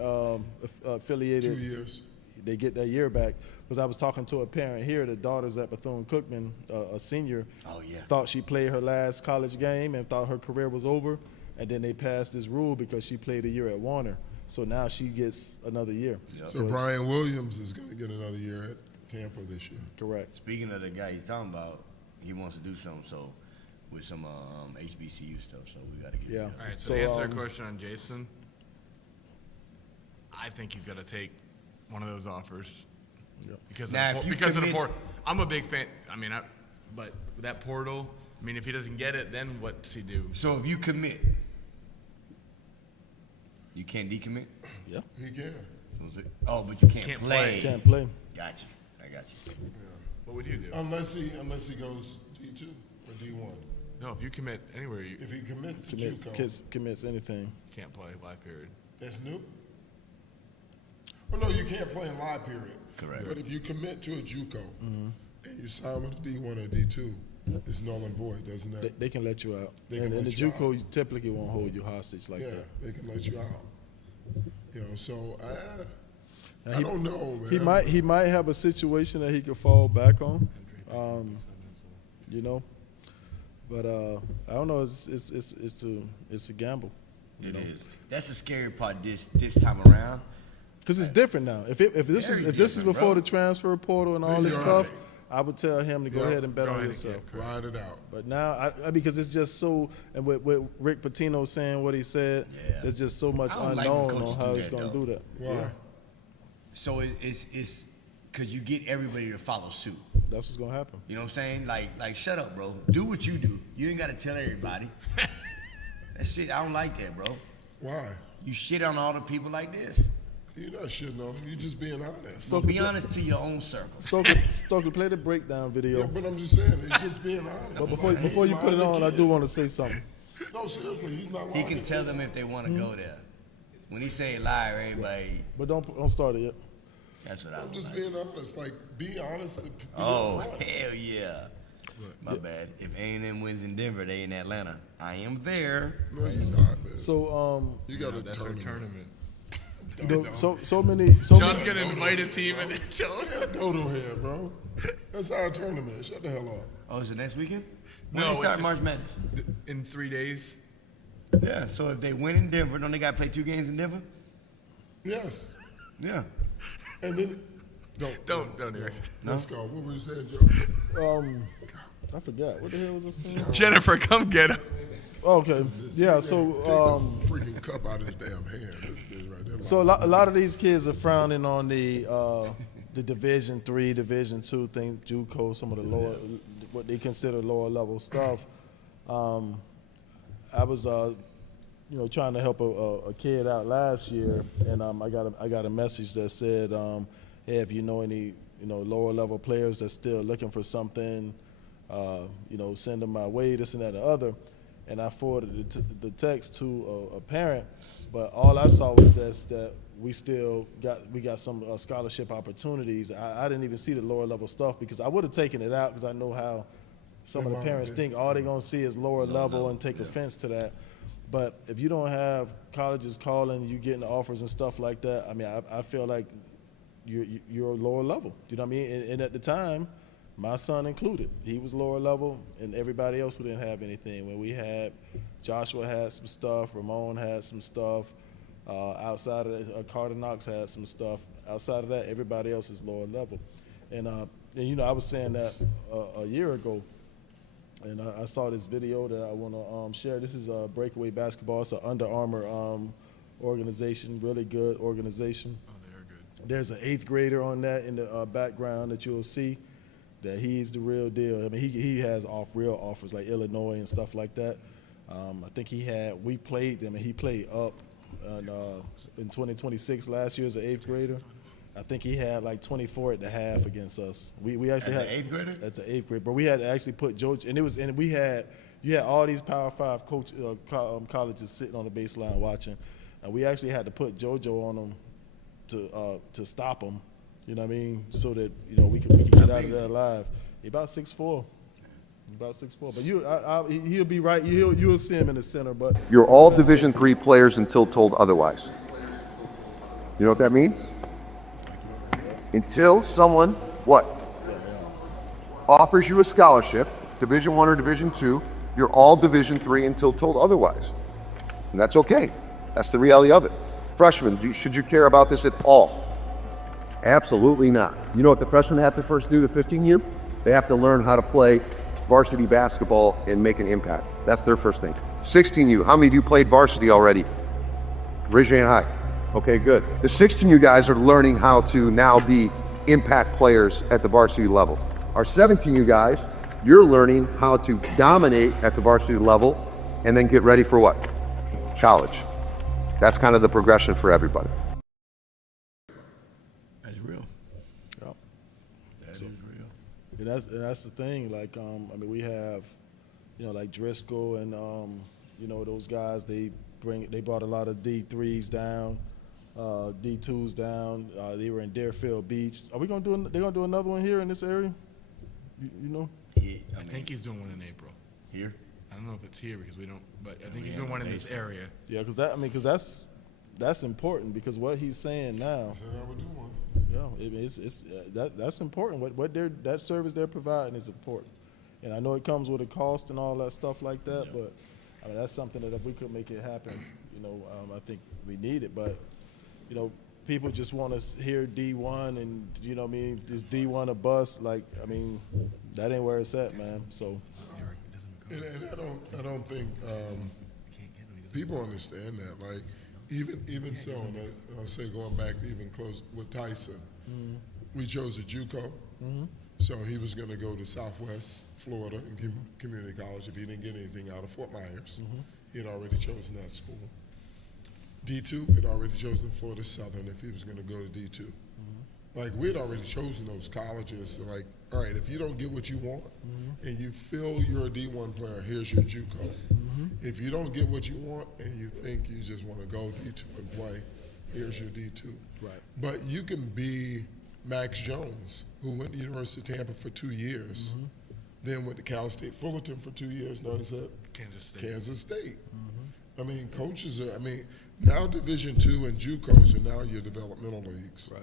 affiliated 2 years. they get that year back. Because I was talking to a parent here, the daughters at Bethune-Cookman, a senior, Oh, yeah. thought she played her last college game and thought her career was over, and then they passed this rule because she played a year at Warner. So now she gets another year. Yep. So Brian Williams is going to get another year at Tampa this year. Correct. Speaking of the guy he's talking about, he wants to do something with some HBCU stuff, so we got to get Yeah. him. All right. So, So, to answer um, your question on Jason, I think he's got to take one of those offers. Yep. Because Now, of if the, you because of the commit- portal. I'm a big fan. But with that portal, if he doesn't get it, then what's he do? So if you commit, you can't decommit? Yeah. He can. Oh, but you can't, Can't play. play. Can't play. Got you. I got you. What would you do? Unless he goes D2 or D1. No, if you commit anywhere, you If he commits to JUCO, Commits anything. can't play live period. that's new. Well, no, you can't play in live period. Correct. But if you commit to a JUCO and you sign with a D1 or D2, it's null and void, doesn't that? They can let you out. They can and let the you JUCO typically won't hold you hostage like Yeah, that. they can let you out. So Now, I don't know, man. He might have a situation that he could fall back on, but I don't know. It's a gamble. It is. That's the scary part this time around. Because it's different now. If this Very is different, before bro. the transfer portal and all this You're stuff, right. I would tell him to go Yeah. ahead and bet Go on ahead and yourself. Ride it out. But now, because it's just so, and with Rick Pitino saying what he said, Yeah. there's just so much I don't like when unknown coaches on do how he's that, going to though. do that. Why? Yeah. So it's because you get everybody to follow suit. that's what's gonna happen. You know what I'm saying? Like, shut up, bro. Do what you do. You ain't gotta tell everybody. That shit, I don't like that, bro. Why? You shit on all the people like this. You're not shitting on them. You're just being honest. But be honest to your own circle. Stokely, play the breakdown video. Yeah, but I'm just saying, it's just being honest. But before you put it on, I do want to say something. No, seriously, he's not He lying. can tell them if they want to go there. When he say liar, everybody. But don't start it yet. That's what I'm I'm just like. being honest. Like, be honest. And be Oh, upfront. hell yeah. My bad. If A&M wins in Denver, they in Atlanta. I am there. No, you're not, man. So You got a That's our tournament. tournament. so many. John's gonna invite a team and then Dodo here, bro. That's our tournament. Shut the hell up. Oh, is it next weekend? When No, they start it's- March Madness? in 3 days. Yeah, so if they win in Denver, don't they got to play 2 games in Denver? Yes. Yeah. And then Don't, Eric. Let's go. What were you saying, Joe? I forgot what the hell was I saying. Jennifer, come get him. Okay, yeah. Take So the freaking cup out of his damn hand. This bitch right there. so a lot of these kids are frowning on the Division III, Division II thing, JUCO, some of the lower, what they consider lower level stuff. I was, trying to help a kid out last year, and I got a message that said, hey, if you know any, lower level players that's still looking for something, send them my way, this and that and the other. And I forwarded the text to a parent, but all I saw was that we got some scholarship opportunities. I didn't even see the lower level stuff because I would have taken it out because I know how some of the parents think all they're going to see is lower level and take offense to that. But if you don't have colleges calling, you getting offers and stuff like that, I mean, I feel like you're lower level. You know what I mean? And at the time, my son included, he was lower level, and everybody else who didn't have anything. When we had, Joshua had some stuff, Ramon had some stuff, outside of that, Carter Knox had some stuff. Outside of that, everybody else is lower level. And I was saying that a year ago, and I saw this video that I want to share. This is Breakaway Basketball. It's an Under Armour organization, really good organization. Oh, they are good. There's an 8th grader on that in the background that you'll see. That he's the real deal. I mean, he has real offers like Illinois and stuff like that. I think we played them, and he played up in 2026 last year as an 8th grader. I think he had like 24 at the half against us. We actually As had an 8th grader? At the 8th grade, but we had to actually put George, and you had all these Power 5 colleges sitting on the baseline watching, and we actually had to put JoJo on them to stop them. You know what I mean? So that we can get out of there alive. He's about 6'4". About 6'4". But he'll be right. You'll see him in the center. But You're all Division III players until told otherwise. You know what that means? Until someone, what? Offers you a scholarship, Division I or Division II, you're all Division III until told otherwise. And that's okay. That's the reality of it. Freshmen, should you care about this at all? Absolutely not. You know what the freshmen have to first do the 15 year? They have to learn how to play varsity basketball and make an impact. That's their first thing. 16U, how many of you played varsity already? Raise your hand high. Okay, good. The 16U guys are learning how to now be impact players at the varsity level. Our 17U guys, you're learning how to dominate at the varsity level and then get ready for what? College. That's kind of the progression for everybody. That's real. Yep. That is real. And that's the thing. Like, we have, like Driscoll and those guys. They brought a lot of D3s down, D2s down. They were in Deerfield Beach. Are we gonna do another one here in this area? You know? Yeah, I think he's doing one in April. Here? I don't know if it's here because we don't, but I think he's doing one in this area. Yeah, because that's important because what he's saying now. I said I would do one. Yeah, that's important. What that service they're providing is important, and I know it comes with a cost and all that stuff like that. Yeah. But I mean, that's something that if we could make it happen, I think we need it. But people just want to hear D1 and is D1 a bust? Like, I mean, that ain't where it's at, man. So. And I don't think people understand that. Like, even so, and I'll say going back to even close with Tyson, we chose a JUCO. So he was going to go to Southwest Florida and community college if he didn't get anything out of Fort Myers. He had already chosen that school. D2 had already chosen Florida Southern if he was going to go to D2. Like, we had already chosen those colleges. So like, all right, if you don't get what you want and you feel you're a D1 player, here's your JUCO. If you don't get what you want and you think you just want to go D2 and play, here's your D2. Right. But you can be Max Jones, who went to University of Tampa for 2 years, then went to Cal State Fullerton for 2 years, now he's at Kansas State. I mean, coaches are, now Division II and JUCOs are now your developmental leagues. Right.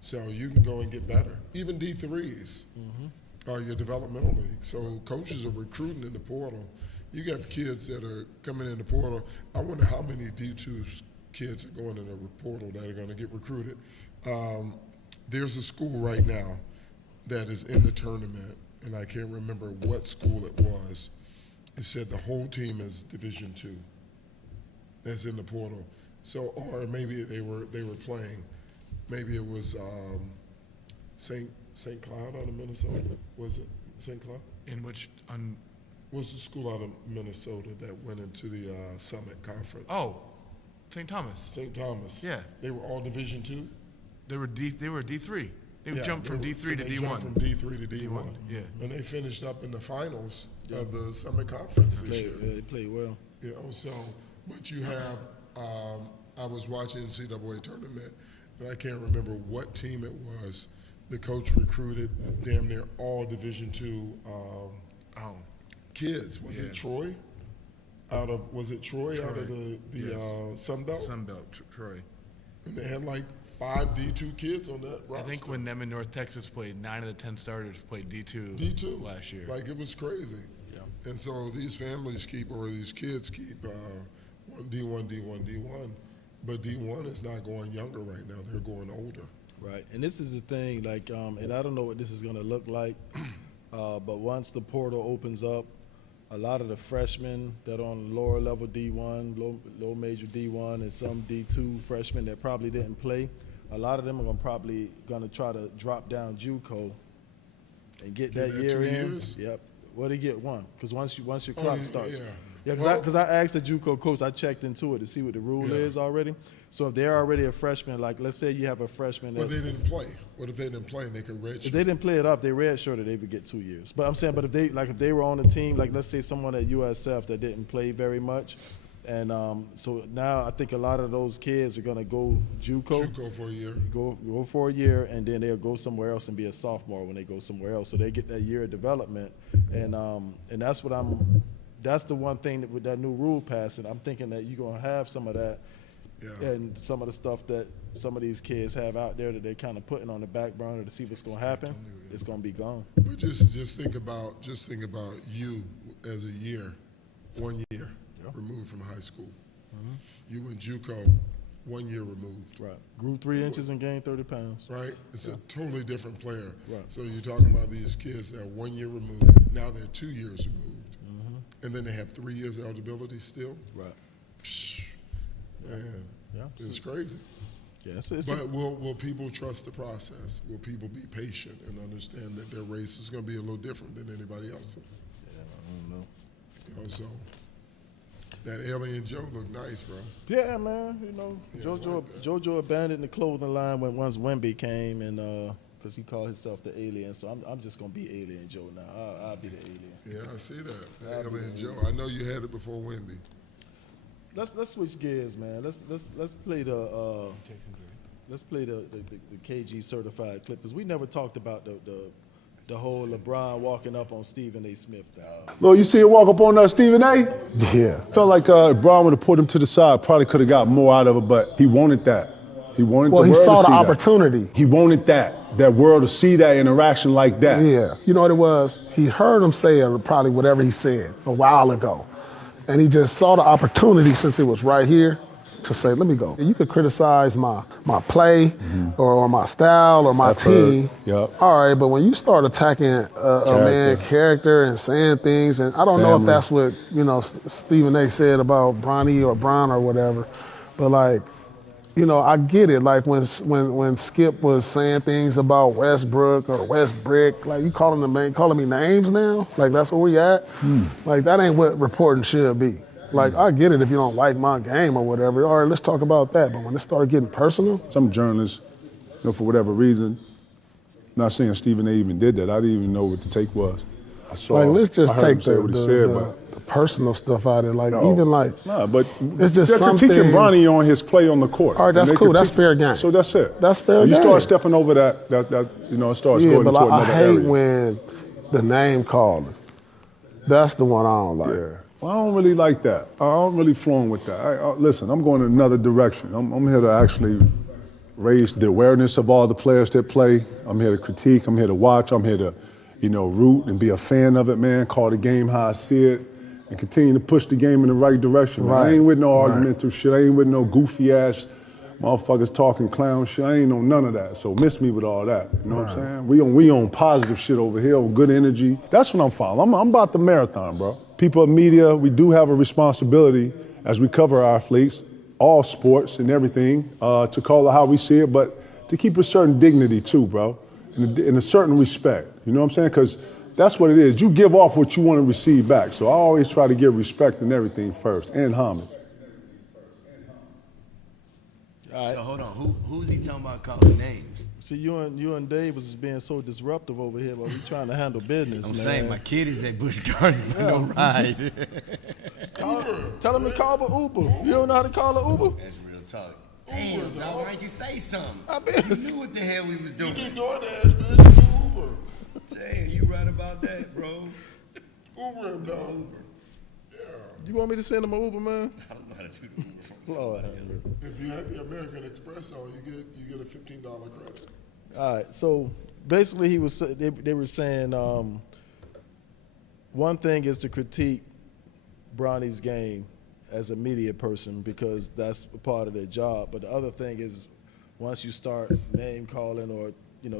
So you can go and get better. Even D3s are your developmental league. So coaches are recruiting in the portal. You got kids that are coming in the portal. I wonder how many D2 kids are going in the portal that are going to get recruited. There's a school right now that is in the tournament, and I can't remember what school it was. It said the whole team is Division II. That's in the portal. So, or maybe they were playing. Maybe it was St. Cloud out of Minnesota. Was it St. Cloud? In which What's the school out of Minnesota that went into the Summit Conference? Oh, St. Thomas. St. Thomas. Yeah. They were all Division II? They were D3. They jumped from D3 to D1. Jumped from D3 to D1. Yeah. And they finished up in the finals of the Summit Conference this year. Yeah, they played well. You know, so, but you have, I was watching the NCAA tournament, and I can't remember what team it was. The coach recruited damn near all Division II kids. Was it Troy? Out of Troy. Out of the Sun Belt? Sun Belt, Troy. And they had like 5 D2 kids on that roster. I think when them in North Texas played, 9 of the 10 starters played D2 last year. Like, it was crazy. Yeah. And so these families keep, or these kids keep D1. But D1 is not going younger right now. They're going older. Right. And this is the thing, like, and I don't know what this is going to look like, but once the portal opens up, a lot of the freshmen that are on lower level D1, low major D1, and some D2 freshmen that probably didn't play, a lot of them are probably going to try to drop down JUCO and get that year 2 in. years? Yep. Well, they get one, because once your clock starts. Yeah. Yeah, because I asked the JUCO coach, I checked into it to see what the rule is already. So if they're already a freshman, like let's say you have a freshman But they didn't play. What if they didn't play and they could redshirt? If they didn't play it up, they redshirted, they would get 2 years. But I'm saying, but if they were on the team, like let's say someone at USF that didn't play very much, and so now I think a lot of those kids are going to go JUCO. JUCO for a year. Go for a year, and then they'll go somewhere else and be a sophomore when they go somewhere else. So they get that year of development, and that's what that's the one thing that with that new rule passing, I'm thinking that you're going to have some of that. Yeah. And some of the stuff that some of these kids have out there that they're kind of putting on the back burner to see what's going to happen, it's going to be gone. But just think about you as a year, 1 year removed from high school. You went JUCO 1 year removed. Right. Grew 3 inches and gained 30 pounds. Right? It's a totally different player. Right. So you're talking about these kids that are 1 year removed. Now they're 2 years removed. And then they have 3 years eligibility still. Right. Man, Yeah. it's crazy. Yeah. But will people trust the process? Will people be patient and understand that their race is going to be a little different than anybody else's? Yeah, I don't know. You know, so that Alien Joe looked nice, bro. Yeah, man. You know, JoJo abandoned the clothing line once Wemby came, and because he called himself the Alien. So I'm just gonna be Alien Joe now. I'll be the Alien. Yeah, I see that. The Alien Joe. I know you had it before Wemby. Let's switch gears, man. Let's play the KG certified clip, because we never talked about the whole LeBron walking up on Stephen A. Smith thing. Lord, you see him walk up on Stephen A? Yeah. Felt like if Bron would have put him to the side, probably could have got more out of it, but he wanted that. He wanted the world to see that. Well, he saw the opportunity. He wanted that world to see that interaction like that. Yeah. You know what it was? He heard him say probably whatever he said a while ago. And he just saw the opportunity, since it was right here, to say, let me go. You could criticize my play or my style or my team. Yep. All right, but when you start attacking a man's character and saying things, and I don't know if that's what, Stephen A. said about Bronny or Bron or whatever, but like, I get it. Like when Skip was saying things about Westbrook or Westbrick, like you calling me names now? Like that's where we at? Like that ain't what reporting should be. Like I get it if you don't like my game or whatever. All right, let's talk about that. But when it started getting personal, some journalists, for whatever reason, not saying Stephen A. even did that. I didn't even know what the take was. Let's just take the personal stuff out of it. Like but it's just they're critiquing Bronny on his play on the court. All right, that's cool. That's fair game. So that's it. That's fair game. You start stepping over that it starts going into another area. I hate when the name calling. That's the one I don't like. Yeah. Well, I don't really like that. I don't really flowing with that. Listen, I'm going in another direction. I'm here to actually raise the awareness of all the players that play. I'm here to critique. I'm here to watch. I'm here to, root and be a fan of it, man. Call the game how I see it, and continue to push the game in the right direction. Right. I ain't with no argumental shit. I ain't with no goofy ass motherfuckers talking clown shit. I ain't on none of that. So miss me with all that. You know what I'm saying? We on positive shit over here, with good energy. That's what I'm following. I'm about the marathon, bro. People in media, we do have a responsibility as we cover our athletes, all sports and everything, to call it how we see it, but to keep a certain dignity too, bro, and a certain respect. You know what I'm saying? Because that's what it is. You give off what you want to receive back. So I always try to give respect and everything first, and homage. All right. So hold on, who's he talking about calling names? See, you and Dave was being so disruptive over here, but we trying to handle business, I'm man. saying my kid is at Busch Gardens, but no ride. Tell him to call an Uber. You don't know how to call an Uber? That's real talk. Damn, dog, why didn't you say something? You knew what the hell we was doing. You do DoorDash, man. You do Uber. Damn, you right about that, bro. Uber him, dog. Yeah. You want me to send him an Uber, man? I don't know how to do the Uber from Lord. If you have the American Express on, you get a $15 credit. All right, so basically they were saying one thing is to critique Bronny's game as a media person because that's part of their job, but the other thing is once you start name calling or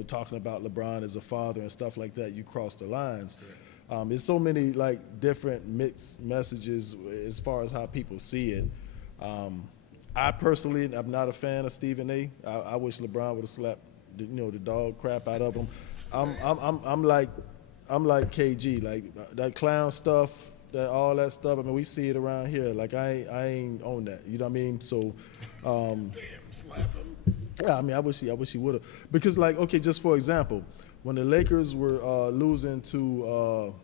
talking about LeBron as a father and stuff like that, you cross the lines. There's so many different mixed messages as far as how people see it. I personally am not a fan of Stephen A. I wish LeBron would have slapped the dog crap out of him. I'm like KG, like that clown stuff, all that stuff. I mean, we see it around here. Like I ain't on that. You know what I mean? So, damn, slap him. Yeah, I mean, I wish he would have. Because okay, just for example, when the Lakers were losing to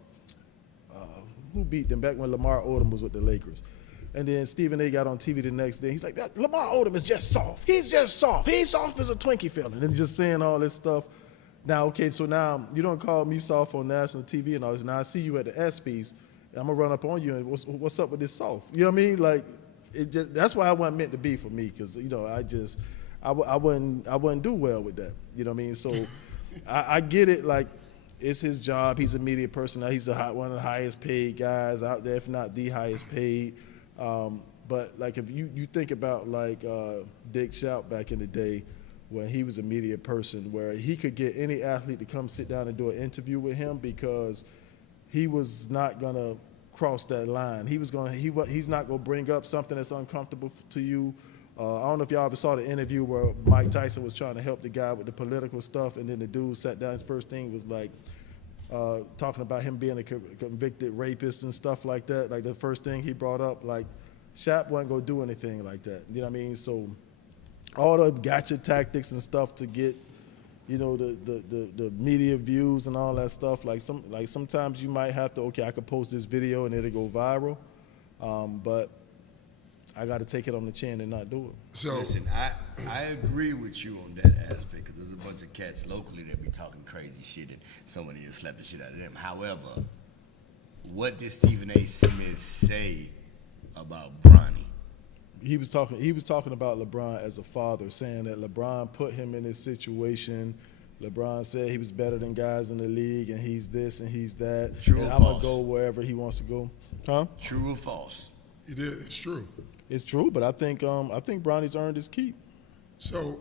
who beat them back when Lamar Odom was with the Lakers. And then Stephen A. got on TV the next day. He's like, Lamar Odom is just soft. He's just soft. He's soft as a Twinkie fella. And just saying all this stuff. Now, okay, so now you don't call me soft on national TV and all this. Now I see you at the ESPYs, and I'm going to run up on you and what's up with this soft? You know what I mean? Like, that's why I wasn't meant to be for me because, I wouldn't do well with that. You know what I mean? So I get it. Like, it's his job. He's a media person. Now he's one of the highest paid guys out there, if not the highest paid. But like if you think about Dick Shout back in the day when he was a media person where he could get any athlete to come sit down and do an interview with him because he was not going to cross that line. He's not going to bring up something that's uncomfortable to you. I don't know if y'all ever saw the interview where Mike Tyson was trying to help the guy with the political stuff and then the dude sat down. His first thing was talking about him being a convicted rapist and stuff like that. Like the first thing he brought up, Shaq wasn't gonna do anything like that. You know what I mean? So all the gotcha tactics and stuff to get, the media views and all that stuff. Sometimes you might have to, I could post this video and it'll go viral, but I got to take it on the chin and not do it. So listen, I agree with you on that aspect because there's a bunch of cats locally that be talking crazy shit and somebody will slap the shit out of them. However, what did Stephen A. Smith say about Bronny? He was talking about LeBron as a father, saying that LeBron put him in this situation. LeBron said he was better than guys in the league, and he's this and he's that. True and or I'm false? gonna go wherever he wants to go. Huh? True or false? He did. It's true. It's true, but I think Bronny's earned his keep. So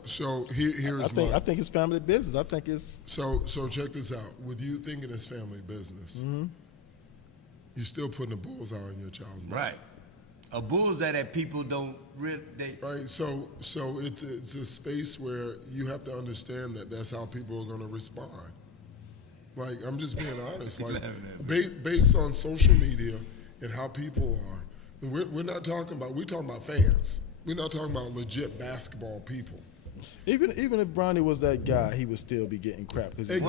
here's I think it's family business. I think it's so check this out. With you thinking it's family business, you're still putting a bullseye on your child's back. Right. A bullseye that people don't really. Right. So it's a space where you have to understand that that's how people are going to respond. Like, I'm just being honest. Like, based on social media and how people are, we're not talking about. We're talking about fans. We're not talking about legit basketball people. Even if Bronny was that guy, he would still be getting crap because it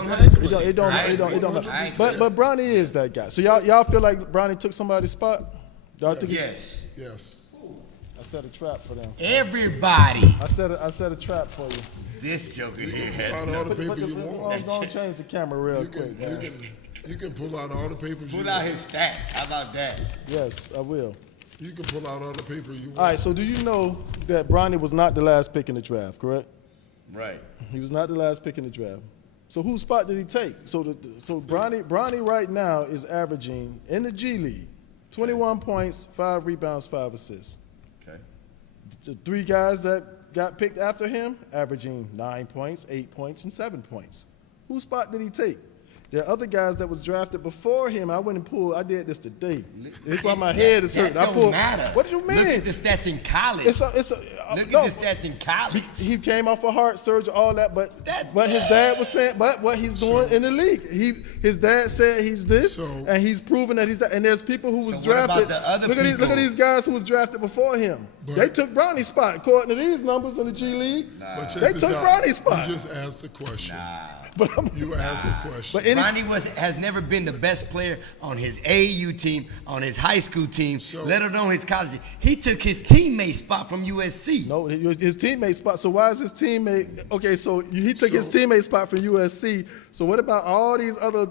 don't. But Bronny is that guy. So y'all feel like Bronny took somebody's spot? Y'all think Yes. Yes. I set a trap for them. Everybody. I set a trap for you. This joker here. Pull out all the paper you want. Don't change the camera real quick. You can pull out all the papers. Pull out his stats. How about that? Yes, I will. You can pull out all the paper you want. All right. So do you know that Bronny was not the last pick in the draft? Correct. Right. He was not the last pick in the draft. So whose spot did he take? So Bronny right now is averaging in the G League 21 points, 5 rebounds, 5 assists. Okay. The 3 guys that got picked after him averaging 9 points, 8 points, and 7 points. Whose spot did he take? There are other guys that was drafted before him. I went and pulled. I did this today. It's why my head is hurting. That don't matter. What do you mean? Look at the stats in college. Look at the stats in college. He came off of heart surgery, all that, but his dad was saying, but what he's doing in the league, his dad said he's this, and he's proven that he's that. And there's people who was drafted. Look at these guys who was drafted before him. They took Bronny's spot according to these numbers in the G League. They took Bronny's spot. You just asked the question. You asked the question. But Bronny has never been the best player on his AAU team, on his high school team, let alone his college team. He took his teammate spot from USC. No, his teammate spot. So why is his teammate? Okay, so he took his teammate spot from USC. So what about all these other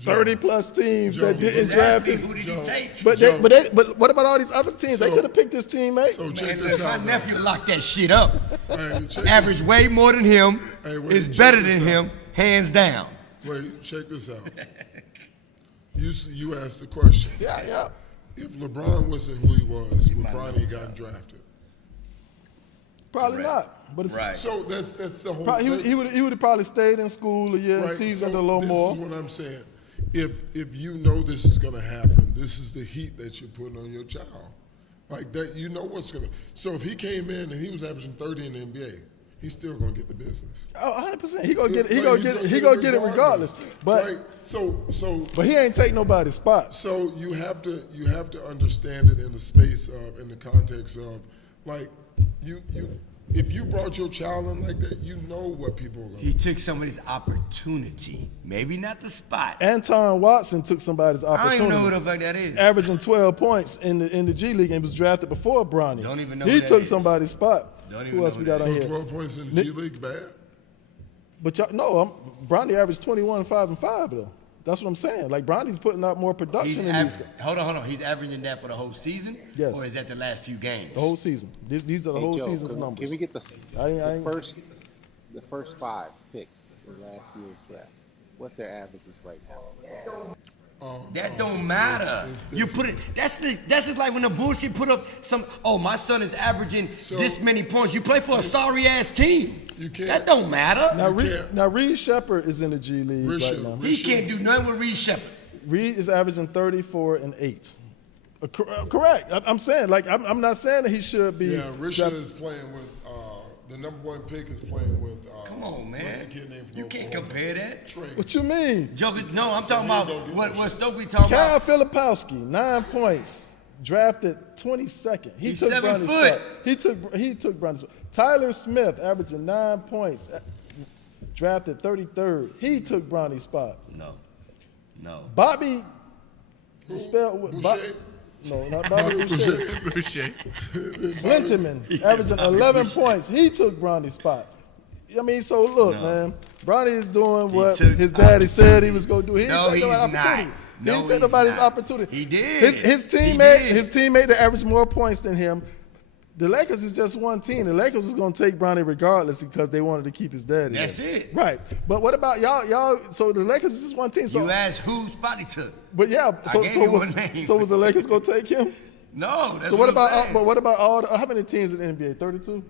30-plus teams that didn't draft his? Who did he take? But what about all these other teams? They could have picked his teammate. So check this out. My nephew locked that shit up. Average way more than him. Is better than him, hands down. Wait, check this out. You asked the question. Yeah. If LeBron wasn't who he was, would Bronny got drafted? Probably not. But it's, right. So that's the whole. He would have probably stayed in school a year, seasoned a little more. This is what I'm saying. If you know this is going to happen, this is the heat that you're putting on your child. Like that, you know what's going to. So if he came in and he was averaging 30 in the NBA, he's still going to get the business. Oh, 100%. He gonna get it regardless. But right. But he ain't take nobody's spot. So you have to understand it in the space of, in the context of, like you. If you brought your child in like that, you know what people are going to do. He took somebody's opportunity. Maybe not the spot. Anton Watson took somebody's opportunity. I don't even know who the fuck that is. Averaging 12 points in the G League and was drafted before Bronny. Don't even know he who that took is. somebody's spot. Don't even who else know we got on here? 12 points in the G League, bad? But Bronny averaged 21, 5, and 5 though. That's what I'm saying. Like Bronny's putting out more production in these. Hold on. He's averaging that for the whole season? Yes. Or is that the last few games? The whole season. These are the whole season's numbers. Can we get the first 5 picks in last year's draft? What's their averages right now? That don't matter. You put it. That's just like when the bullshit put up some. Oh, my son is averaging this many points. You play for a sorry ass team. You can't. That don't matter. Now Reed Shepard is in the G League right now. He can't do nothing with Reed Shepard. Reed is averaging 34 and 8. Correct. I'm saying, like, I'm not saying that he should be. Yeah, Risha is playing with the #1 pick is playing with. Come on, man. What's the kid name from you can't compare that. Trey. What you mean? Joker, no, I'm talking about what Stokely talking Kyle about. Filipowski, 9 points, drafted 22nd. He's took 7 Bronny's foot. spot. He took Bronny's spot. Tyler Smith, averaging 9 points, drafted 33rd. He took Bronny's spot. No. Bobby, spelled Boucher? No, not Bobby Boucher. Boucher. Linteman, averaging 11 points. He took Bronny's spot. I mean, so look, man. Bronny is doing what his daddy said he was going to do. He didn't take nobody's opportunity. He didn't take nobody's opportunity. He did. His teammate that averaged more points than him. The Lakers is just one team. The Lakers is going to take Bronny regardless because they wanted to keep his daddy. That's it. Right. But what about y'all? So the Lakers is just one team. So you asked whose spot he took. But yeah, so was the Lakers going to take him? No. So what about all the, how many teams in the NBA? 32?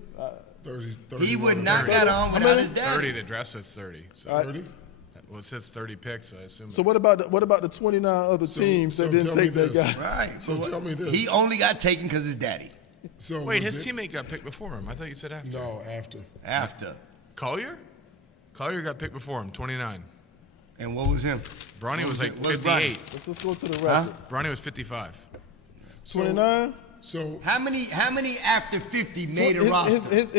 30. He would not got on without his daddy. 30. The draft says 30. So. 30? Well, it says 30 picks, so I assume. So what about the 29 other teams that didn't take that guy? Right. So tell me this. He only got taken because his daddy. So Wait, his teammate got picked before him. I thought you said after. No, after. After. Collier? Collier got picked before him, 29. And what was him? Bronny was like What's 58. Let's go to the record. Bronny was 55. 29. So How many after 50 made a roster? His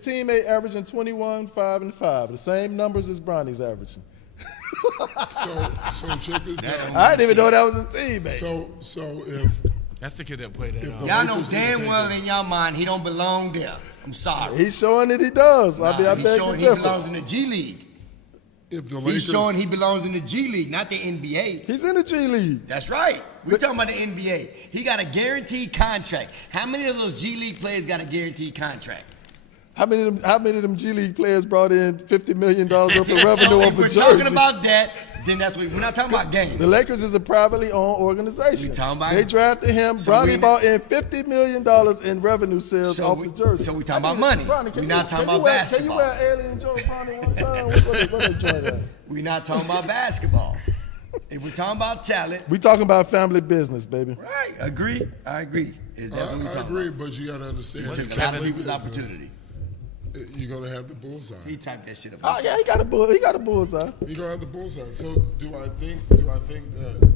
teammate averaging 21, 5, and 5. The same numbers as Bronny's averaging. so check this out. I didn't even know that was his teammate. So if That's the kid that played at. Y'all know damn well in your mind he don't belong there. I'm sorry. He's showing that he does. I He's beg showing to he differ. belongs in the G League. if the He's Lakers showing he belongs in the G League, not the NBA. He's in the G League. That's right. We're talking about the NBA. He got a guaranteed contract. How many of those G League players got a guaranteed contract? How many of them G League players brought in $50 million worth of revenue So off if a we're jersey? talking about that, then that's what we're not talking about games. The Lakers is a privately owned organization. We talking about- They drafted him. So Bronny we- brought in $50 million in revenue sales off the jersey. So we talking about money. Bronny, We're not talking about basketball. Can you wear Alien Joe Bronny one time? What they join that? We're not talking about basketball. If we're talking about talent, We talking about family business, baby. right? Agree. I agree. It's definitely I talking agree, about. but you got to understand. He it's took a lot of family people's business. opportunity. You're gonna have the bullseye. He typed that shit up. Oh yeah, he got a bullseye. You're gonna have the bullseye. So do I think that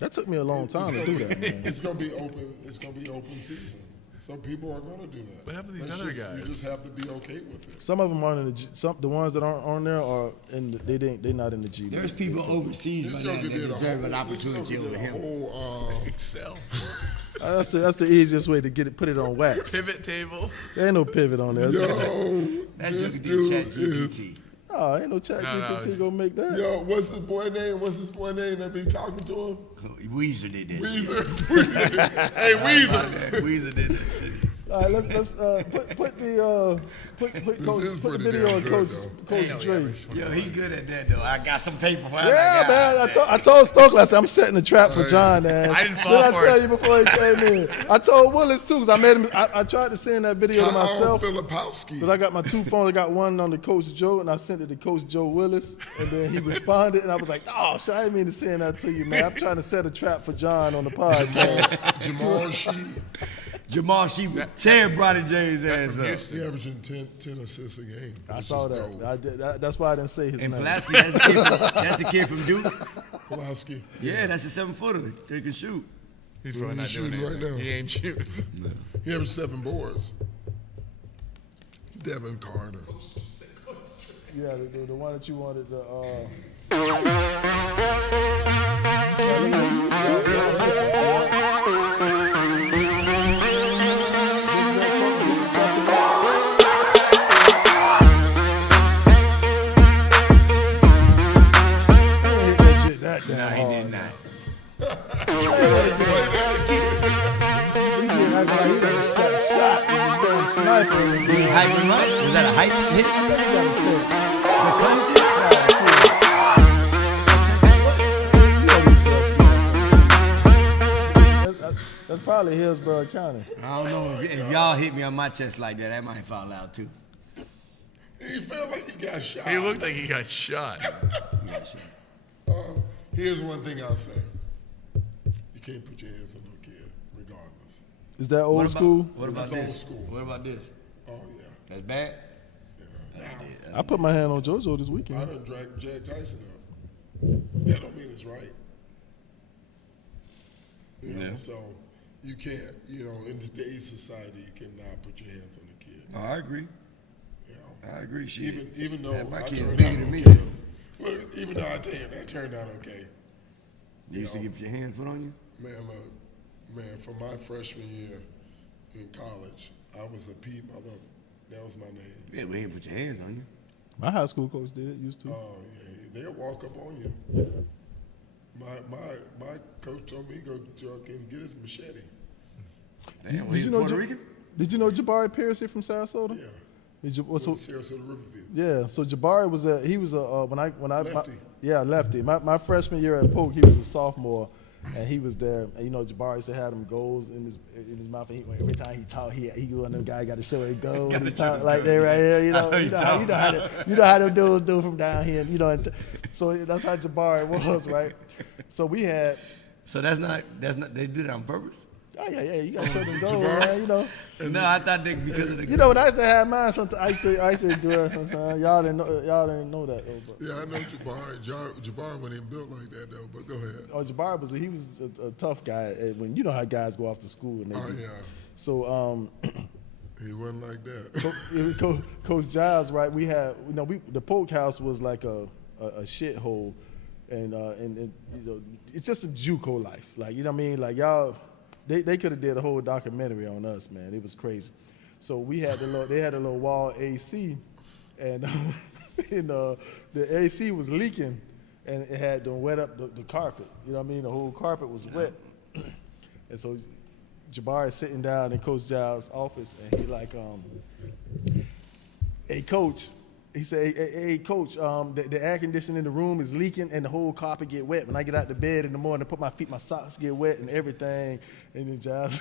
That took me a long time to do that, man. it's gonna be open? It's gonna be open season. Some people are gonna do that. What happened to these That's other just- guys? You just have to be okay with it. Some of them aren't in the the ones that aren't on there are they're not in the G League. There's people overseas This right now joker that did a deserve an whole. opportunity over him. Excel. That's the easiest way to put it on wax. Pivot table. There ain't no pivot on there. Yo, That this joker did dude chat is. GPT. Oh, ain't no chat GPT gonna make that. Yo, what's his boy name? What's his boy name that be talking to him? Weezer did that shit. Weezer. Hey, Weezer. Weezer did that shit. All right, let's put the is pretty video damn on good, Coach Dre. Yo, he good at that though. I got some paper for him. Yeah, man. I told Stokely, I said, I'm setting a trap for John, man. I didn't fall Did I for tell it. you before he came in? I told Willis, too, because I made him. I tried to send that video to myself. Filipowski. Because I got my two phones. I got one on the Coach Joe, and I sent it to Coach Joe Willis. And then he responded, and I was like, oh, shit, I didn't mean to send that to you, man. I'm trying to set a trap for John on the podcast. Jamal Sheed. Jamal Sheep would tear Bronny James' ass up. He averaging 10 assists a game. I which saw is that. dope. I did, that's why I didn't say his And name. Pulaski, that's a kid from Duke. Pulaski. Yeah, that's a 7-footer. They can shoot. He's He's probably not doing shooting right anything. now. He ain't shooting. He averaged 7 boards. Devin Carter. Yeah, the one that you wanted to. Nah, he did not. Did he hype him up? Was that a hype hit? That's probably Hillsborough County. I don't know if y'all hit me on my chest like that, I might fall out too. He felt like he got shot. He looked like he got shot. Here's one thing I'll say. You can't put your hands on no kid, regardless. Is that old school? What about That's old this? school. What about this? Oh, yeah. That's bad? Now, I put my hand on JoJo this I weekend. done dragged Jack Tyson up. That don't mean it's right. You know, so you can't, in today's society, you cannot put your hands on the kid. Oh, I agree. You know? I agree. Shit. Even though Yeah, my I kid's turned bigger out than me. okay. Look, even though I tell you that turned out okay. You used to get your hands put on you? Man, look, man, for my freshman year in college, I was a P mother. That was my name. Yeah, we ain't put your hands on you. My high school coach did, used to. Oh, yeah, they'll walk up on you. My coach told me go and get his machete. Damn, well, he's Puerto Rican? Did you know Jabari Pierce here from Sarasota? Yeah. Did you, With Sarasota Riverview. yeah, so Jabari was lefty. Lefty. Yeah, lefty. My freshman year at Polk, he was a sophomore, And he was there, and Jabari used to have them goals in his mouth. And every time he talked, he one of them guys got to show his goals. He talk like that right here, you know how them dudes do from down here, so that's how Jabari was, right? So we had. So that's not they did it on purpose. Oh yeah, you got to show them goals, man. No, I thought they because of the. When I used to have mine, sometimes I used to do it sometimes. Y'all didn't know that though. But. Yeah, I know Jabari. Jabari wasn't built like that though. But go ahead. Oh, Jabari was a tough guy. When how guys go off to school and they. Yeah. So he wasn't like that. Coach Giles, right? We had the Polk House was like a shithole, and it's just a JUCO life. Like like y'all. They could have did a whole documentary on us, man. It was crazy. So they had a little wall AC, and the AC was leaking, and it had to wet up the carpet. The whole carpet was wet. And so Jabari is sitting down in Coach Giles' office, and he like, hey, Coach. He said, hey, Coach, the air conditioning in the room is leaking and the whole carpet get wet. When I get out of bed in the morning, put my feet, my socks get wet and everything. And then Giles,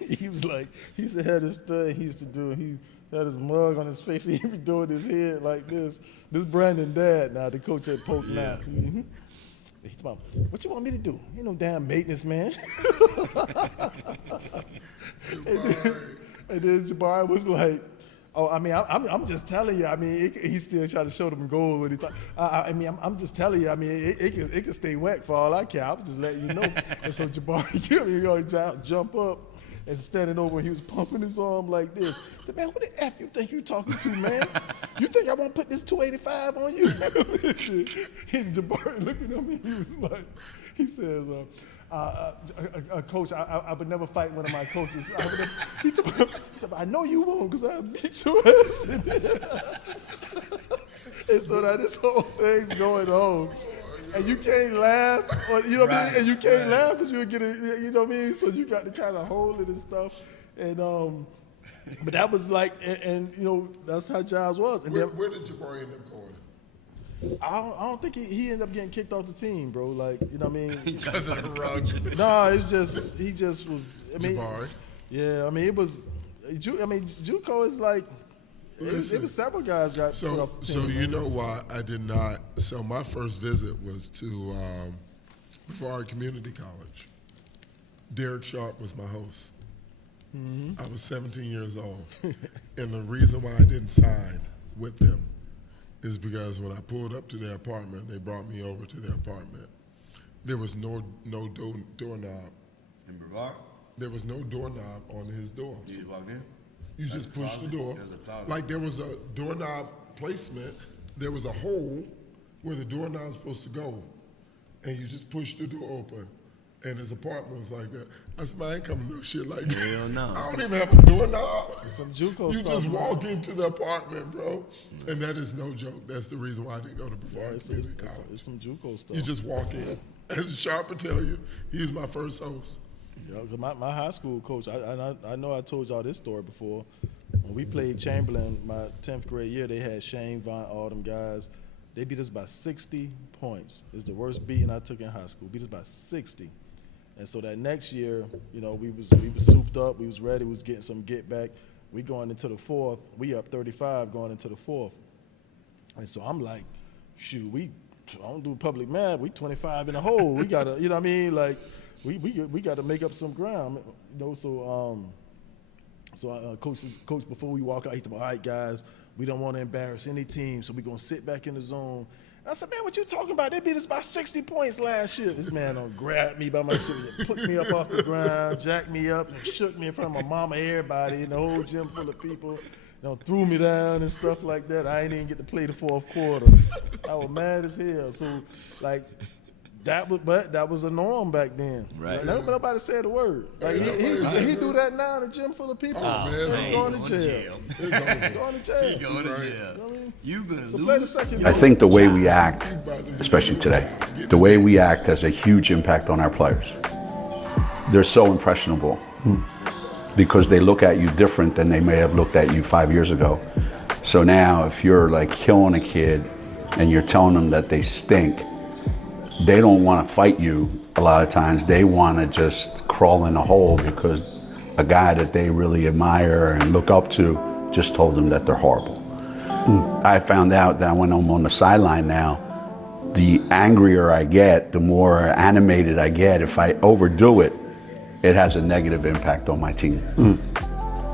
he had this thing he used to do. He had his mug on his face. He'd be doing his head like this. This Brandon dad now, the coach at Polk now. He's about, what you want me to do? Ain't no damn maintenance, man. and then Jabari was like, oh, I'm just telling you. He still trying to show them goals when he talk. I'm just telling you. It can stay wet for all I care. I was just letting you know. And so Jabari, jump up and standing over. He was pumping his arm like this. I said, man, what the F you think you talking to, man? You think I won't put this 285 on you? And Jabari looking at me. He says. Coach, I would never fight one of my coaches. He said, I know you won't because I'll beat your ass. And so now this whole thing's going on. And you can't laugh, And you can't laugh because you'll get it, So you got to kind of hold it and stuff. And but that was like, and that's how Giles was. And where did Jabari end up going? I don't think he ended up getting kicked off the team, bro. Like, Because of the road. No, he just was. Jabari. Yeah, it was. JUCO is like. It was several guys got kicked off the team. So you know why I did not. So my first visit was to Brevard Community College. Derek Sharp was my host. Mm-hmm. I was 17 years old, and the reason why I didn't sign with them is because when I pulled up to their apartment, they brought me over to their apartment. There was no doorknob. In Brevard? There was no doorknob on his door. You just walked in? You just pushed the door. Like there was a doorknob placement. There was a hole where the doorknob was supposed to go. And you just pushed the door open. And his apartment was like that. I said, man, I ain't coming to no shit like that. Hell no. I don't even have a doorknob. Some JUCO You stuff, just man. walk into the apartment, bro. And that is no joke. That's the reason why I didn't go to Brevard Community College. It's some JUCO stuff. You just walk in. As Sharp would tell you, he was my first host. My high school coach, I know I told y'all this story before. When we played Chamberlain my 10th grade year, they had Shane Vaughn, all them guys. They beat us by 60 points. It's the worst beating I took in high school. Beat us by 60. And so that next year, we was souped up. We was ready. We was getting some get back. We going into the fourth. We up 35 going into the fourth. And so I'm like, shoot, I don't do public math. We 25 in the hole. We gotta, Like, we got to make up some ground. So coach, before we walk out, he told me, all right, guys, we don't want to embarrass any team, so we're going to sit back in the zone. I said, man, what you talking about? They beat us by 60 points last year. This man grabbed me by my shit, put me up off the ground, jacked me up, and shook me in front of my mama, everybody, in the whole gym full of people. Threw me down and stuff like that. I ain't even get to play the fourth quarter. I was mad as hell. So, like, that was a norm back then. Right. Nobody said a word. Like he do that now in a gym full of people. Oh, man. He's going to jail. He's going to jail. He's going to jail. You gonna lose. I think the way we act, especially today, the way we act has a huge impact on our players. They're so impressionable because they look at you different than they may have looked at you 5 years ago. So now if you're like killing a kid and you're telling them that they stink, they don't want to fight you a lot of times. They want to just crawl in a hole because a guy that they really admire and look up to just told them that they're horrible. I found out that when I'm on the sideline now, the angrier I get, the more animated I get. If I overdo it, it has a negative impact on my team.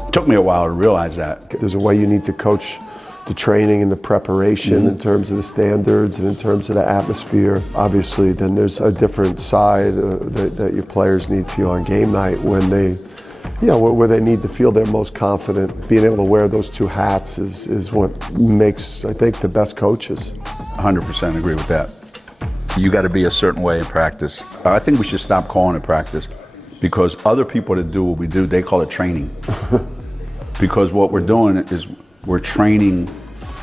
It took me a while to realize that. There's a way you need to coach the training and the preparation in terms of the standards and in terms of the atmosphere. Obviously, then there's a different side that your players need to feel on game night when they, where they need to feel their most confident. Being able to wear those two hats is what makes, I think, the best coaches. 100% agree with that. You got to be a certain way in practice. I think we should stop calling it practice because other people that do what we do, they call it training. Because what we're doing is we're training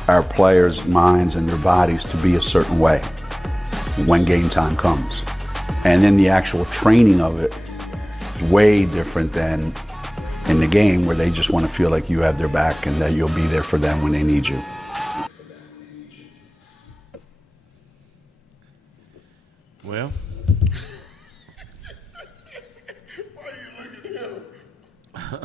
our players' minds and their bodies to be a certain way when game time comes. And then the actual training of it is way different than in the game where they just want to feel like you have their back and that you'll be there for them when they need you. Well, why you looking at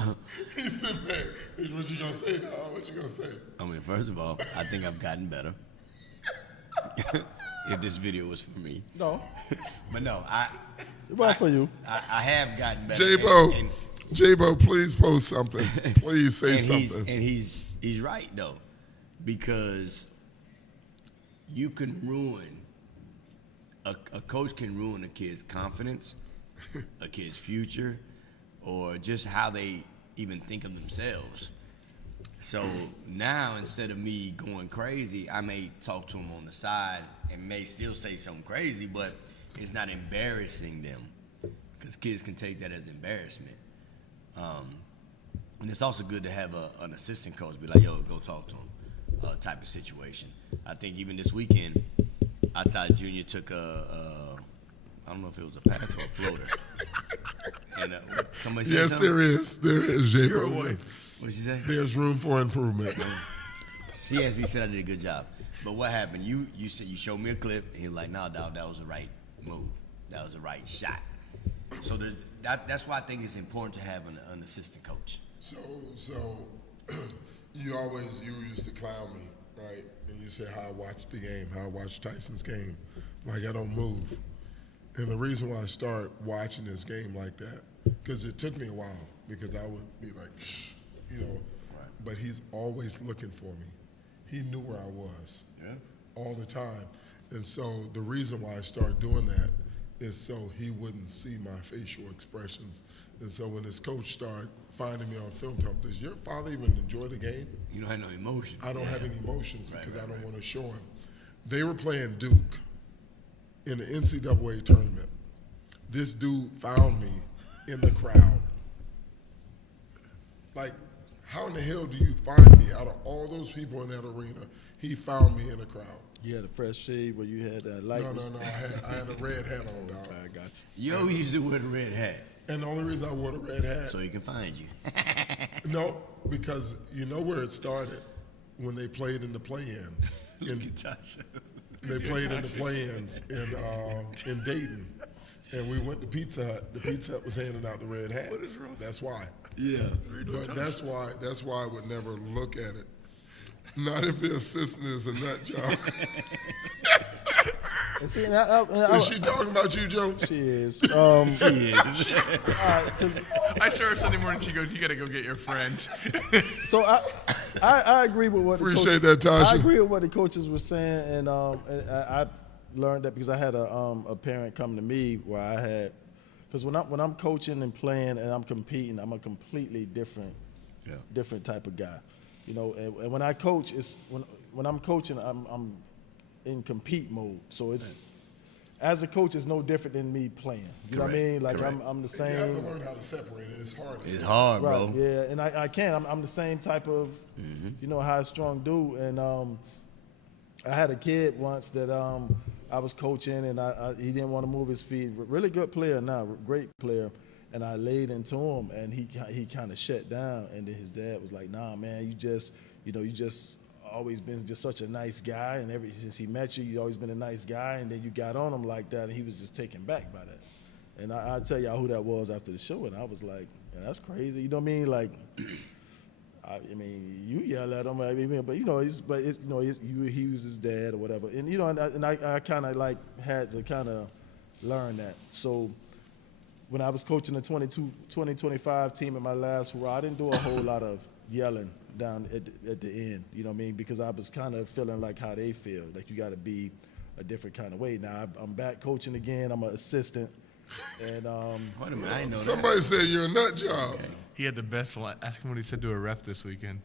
him? He said, man, what you gonna say now? What you gonna say? I mean, first of all, I think I've gotten better. If this video was for me. No. But no, It was for you. I have gotten better. J-Bo, please post something. Please say something. And he's right, though, because you can ruin, a coach can ruin a kid's confidence, a kid's future, or just how they even think of themselves. So now, instead of me going crazy, I may talk to them on the side and may still say something crazy, but it's not embarrassing them because kids can take that as embarrassment. And it's also good to have an assistant coach be like, yo, go talk to him, type of situation. I think even this weekend, I thought Junior took I don't know if it was a pass or a floater. And, yes, there is, J-Bo. What did she say? There's room for improvement. She actually said I did a good job. But what happened? You said you showed me a clip, and he was like, "No, dog, that was the right move. That was the right shot." So that's why I think it's important to have an assistant coach. So you used to clown me, right? And you said how I watched the game, how I watched Tyson's game, like I don't move. And the reason why I start watching this game like that, because it took me a while, because I would be like, but he's always looking for me. He knew where I was all the time. And so the reason why I started doing that is so he wouldn't see my facial expressions. And so when his coach started finding me on film, does your father even enjoy the game? You don't have no emotions. I don't have any emotions because I don't want to show him. They were playing Duke in the NCAA tournament. This dude found me in the crowd. Like, how in the hell do you find me out of all those people in that arena? He found me in the crowd. You had a fresh shave where you had that light? No. I had a red hat on, dog. I got you. You always used to wear the red hat. And the only reason I wore the red hat. So he can find you. No, because you know where it started? When they played in the play-ins. They played in the play-ins in Dayton. And we went to Pizza Hut. The Pizza Hut was handing out the red hats. What is wrong? That's why. Yeah. But that's why I would never look at it. Not if the assistant is a nut job. See, is she talking about you, Joe? She is. She is. I saw her Sunday morning. She goes, "You got to go get your friend." So I agree with what appreciate that, Tasha. I agree with what the coaches were saying, and I've learned that because I had a parent come to me where I had, because when I'm coaching and playing and I'm competing, I'm a completely different type of guy. And when I coach, it's when I'm coaching, I'm in compete mode. So it's as a coach, it's no different than me playing. You know what I mean? Like I'm the same. You have to learn how to separate it. It's hard. It's hard, bro. Right, yeah, and I can. I'm the same type of, high strung dude. And I had a kid once that I was coaching, and he didn't want to move his feet. Really good player now, great player. And I laid into him, and he kind of shut down. And then his dad was like, "Nah, man, you just always been just such a nice guy, and since he met you, you always been a nice guy, and then you got on him like that, and he was just taken back by that. And I'll tell y'all who that was after the show, and I was like, yeah, that's crazy. You know what I mean? Like, I mean, you yell at him, but he was his dad or whatever, and and I kind of like had to kind of learn that. So when I was coaching the 2025 team in my last role, I didn't do a whole lot of yelling down at the end. You know what I mean? Because I was kind of feeling like how they feel. Like you got to be a different kind of way. Now I'm back coaching again. I'm an assistant. And wait a minute, I didn't know somebody said you're a nut job. Okay. He had the best line. Ask him what he said to a ref this weekend.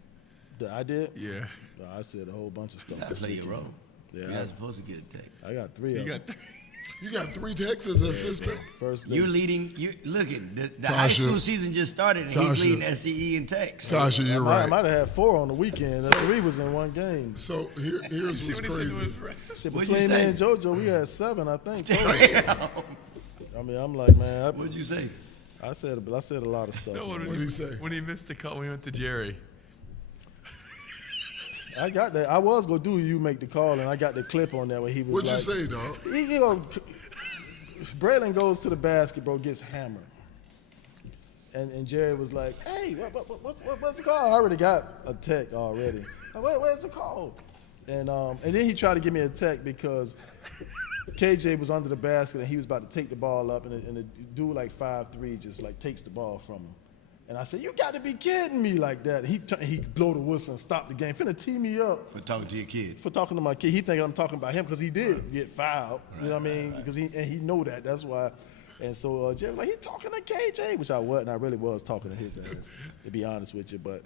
I did? Yeah. No, I said a whole bunch of stuff. You gotta play your role. Yeah, You're not supposed to get a tech. I got 3 of them. You got 3 techs as an assistant. You're leading. You looking. The high school season just started, and he's leading SCE and techs. Tasha, you're right. I might have had 4 on the weekend. 3 was in one game. So here's what's crazy. Between me and JoJo, we had 7, I think. I mean, I'm like, man. What'd you say? I said a lot of stuff. No, what did he say? When he missed the call, we went to Jerry. I got that. I was gonna do you make the call, and I got the clip on that where he was. What'd you say, dog? Braylon goes to the basket, bro, gets hammered, and Jerry was like, "Hey, what's the call?" I already got a tech already. Where's the call? And then he tried to give me a tech because KJ was under the basket and he was about to take the ball up, and the dude like 5'3" just like takes the ball from him. And I said, "You got to be kidding me like that." And he blow the whistle and stop the game. Finna tee me up. For talking to your kid. For talking to my kid. He thinking I'm talking about him because he did get fouled. You know what I mean? Because he know that. That's why. And so Jerry was like, he talking to KJ, which I wasn't. I really was talking to his ass, to be honest with you. But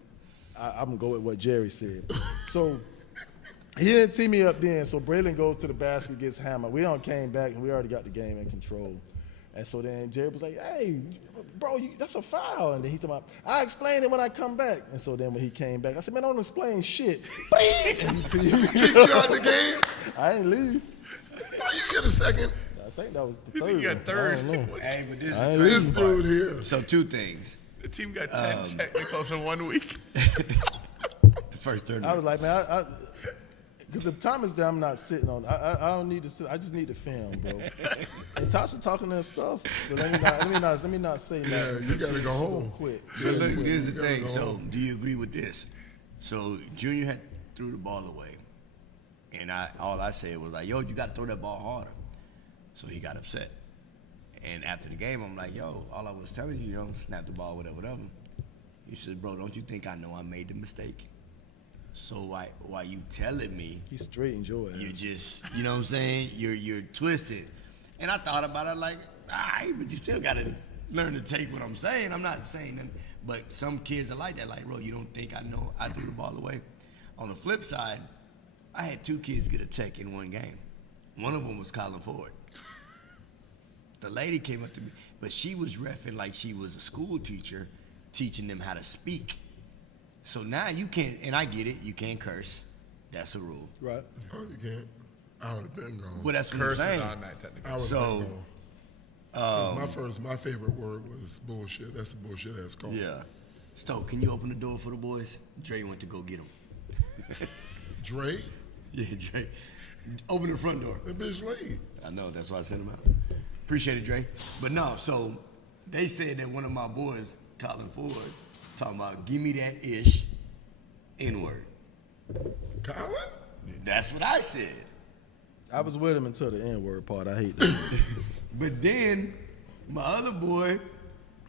I'm going to go with what Jerry said. So he didn't tee me up then. So Braylon goes to the basket, gets hammered. We came back, and we already got the game in control. And so then Jerry was like, "Hey, bro, that's a foul." And then he told me, "I explain it when I come back." And so then when he came back, I said, "Man, I don't explain shit." And he Kicked you out the game? I ain't leave. Why you get a second? I think that was the third. You got third. Hey, but This dude here. So 2 things. The team got 10 technicals in 1 week. The first third. I was like, man, because if time is down, I'm not sitting on. I don't need to sit. I just need to film, bro. And Tasha talking that stuff. But let me not say that. Yeah, you gotta go home. Quick. So look, here's the thing. So do you agree with this? So Junior had threw the ball away, and all I said was like, "Yo, you got to throw that ball harder." So he got upset. And after the game, I'm like, "Yo, all I was telling you, snap the ball, whatever." He said, "Bro, don't you think I know I made the mistake? So why you telling me?" He straightened your ass. You just, you know what I'm saying? You're twisted. And I thought about it like, all right, but you still got to learn to take what I'm saying. I'm not saying that, but some kids are like that. Like, bro, you don't think I know I threw the ball away? On the flip side, I had 2 kids get a tech in one game. One of them was Colin Ford. The lady came up to me, but she was reffing like she was a school teacher teaching them how to speak. So now you can't, and I get it, you can't curse. That's a rule. Right. Oh, you can't. I would have been gone. Well, that's what I'm saying. I would have been gone. My favorite word was bullshit. That's a bullshit ass call. Yeah. Stoke, can you open the door for the boys? Dre went to go get them. Dre? Yeah, Dre. Open the front door. That bitch late. I know, that's why I sent him out. Appreciate it, Dre. But no, so they said that one of my boys, Colin Ford, talking about, "Give me that ish N-word." Colin? That's what I said. I was with him until the N-word part. I hate that. But then my other boy,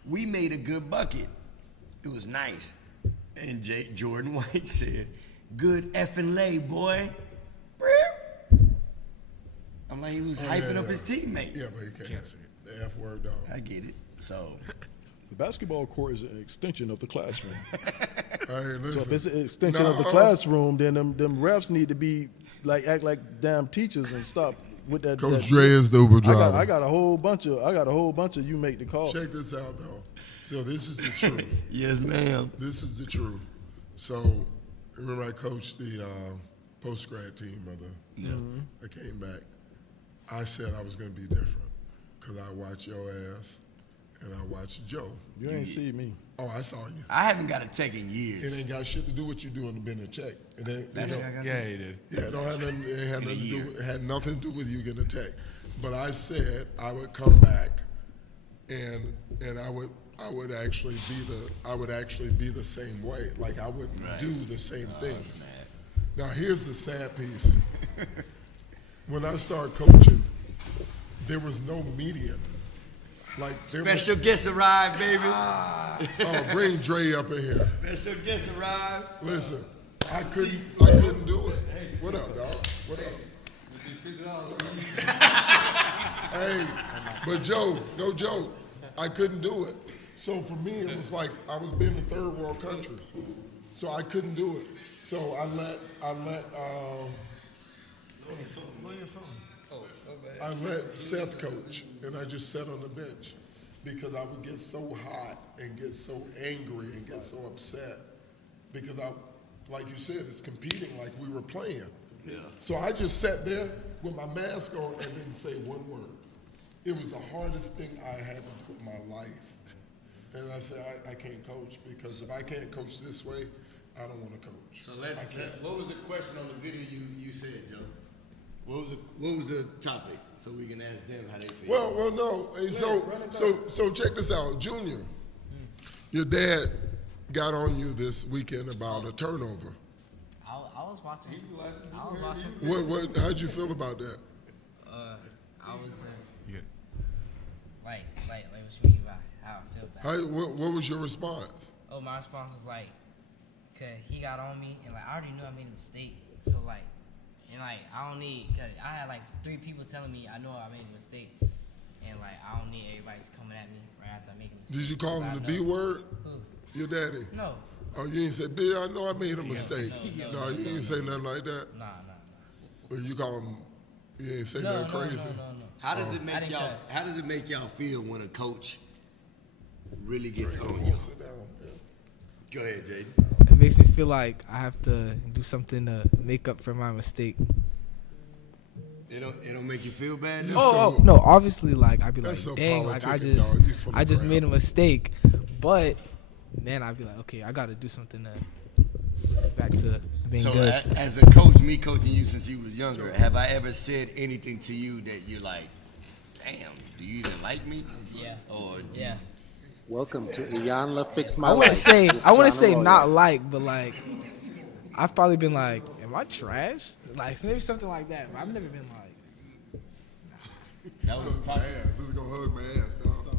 we made a good bucket. It was nice. And Jordan White said, "Good effing lay, boy." I'm like, he was hyping up his teammate. Yeah, but you can't say the F word, dog. I get it. So the basketball court is an extension of the classroom. Hey, so if it's an extension of the classroom, then them refs need to be act like damn teachers and stop with that. Coach Dre is the Uber driver. I got a whole bunch of you make the call. Check this out though. So this is the truth. Yes, ma'am. This is the truth. So remember I coached the post grad team I came back. I said I was going to be different because I watch your ass and I watched Joe. You ain't see me. Oh, I saw you. I haven't got a tech in years. It ain't got shit to do what you do in the bench check. It ain't. Yeah, he did. Yeah, it don't have nothing. It had nothing to do. It had nothing to do with you getting a tech. But I said I would come back, and I would actually be the same way. Like I would do the same things. Now here's the sad piece. When I started coaching, there was no media. Like Special guest arrived, baby. Oh, bring Dre up in here. Special guest arrived. Listen, I couldn't do it. What up, dog? What up? Hey, but Joe, no joke, I couldn't do it. So for me, it was like I was being a third world country. So I couldn't do it. So I let Seth coach, and I just sat on the bench because I would get so hot and get so angry and get so upset because like you said, it's competing like we were playing. Yeah. So I just sat there with my mask on and didn't say one word. It was the hardest thing I had to do in my life. And I said, I can't coach because if I can't coach this way, I don't want to coach. So what was the question on the video you said, Joe? What was the topic so we can ask them how they feel? Well, no. Hey, so check this out, Junior. Your dad got on you this weekend about a turnover. I was watching. What? How'd you feel about that? I was like what you mean by how I feel about it? What was your response? Oh, my response was like, cause he got on me and like I already knew I made a mistake, so like. And like I don't need, cause I had like 3 people telling me I know I made a mistake, and like I don't need everybody coming at me right after I make a mistake. Did you call him the B word? Who? Your daddy? No. Oh, you ain't say, B, I know I made a mistake. No, you ain't say nothing like that. Nah. Well, you call him? You ain't say nothing crazy. No. How does it make y'all? How does it make y'all feel when a coach really gets on you? Sit down. Yeah. Go ahead, Jaden. It makes me feel like I have to do something to make up for my mistake. It don't make you feel bad? No, obviously, like I'd be like, so dang, like I just made a mistake, but then I'd be like, okay, I got to do something to get back to being good. So as a coach, me coaching you since you was younger, have I ever said anything to you that you're like, damn, do you even like me? Yeah. Or yeah. Welcome to Iyanla Fix My I Life. I wouldn't say not like, but like I've probably been like, am I trash? Like maybe something like that. But I've never been like. That was my ass. This is gonna hug my ass, dog.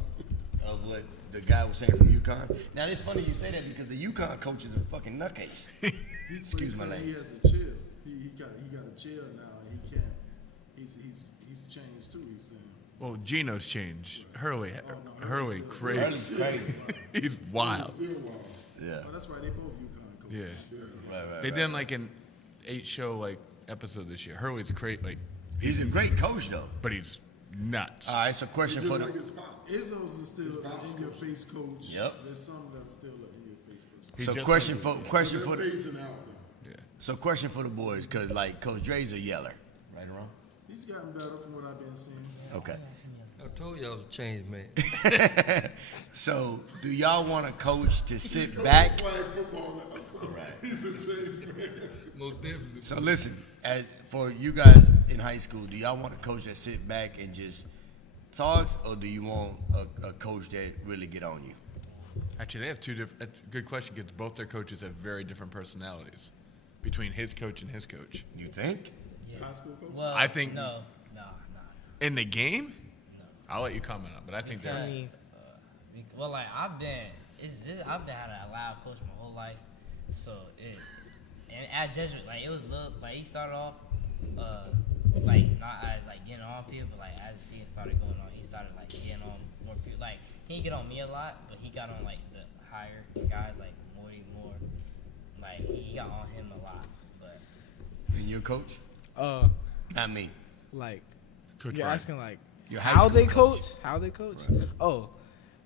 Of what the guy was saying from UConn. Now it's funny you say that because the UConn coach is a fucking nutcase. Excuse my language. He has to chill. He got to chill now. He can't. He's changed too. He's saying. Well, Gino's changed. Hurley Hurley's crazy. He's wild. He's still wild. Yeah. Oh, that's right. They both UConn coaches. Yeah. Right. They did like an 8-show episode this year. Hurley's great. Like he's a great coach though. But he's nuts. All right, so question for the. Izzo's is still an in-your-face coach. Yep. There's some that's still an in-your-face person. So question for the. Phasing out, though. Yeah. So question for the boys, cause like Coach Dre's a yeller, right or wrong? He's gotten better from what I've been seeing. Okay. I told you I was a changed man. So do y'all want a coach to sit back? Flag football now, so he's a changed man. Most definitely. So listen, for you guys in high school, do y'all want a coach that sit back and just talks, or do you want a coach that really get on you? Actually, they have two different. Good question, because both their coaches have very different personalities between his coach and his coach. You think? Yeah. High school coach? Well, I think no. In the game, no. I'll let you comment on, but I think they're. Well, like I've been had a loud coach my whole life, so and at Jesuit, like it was like he started off, like not as like getting on people, but like as the season started going on, he started like getting on more people. Like he didn't get on me a lot, but he got on like the higher guys, like more. Like he got on him a lot, but. And your coach? Not me. Like Coach you're Ryan. asking like Your high how school they coach. How they coach? Right. Oh,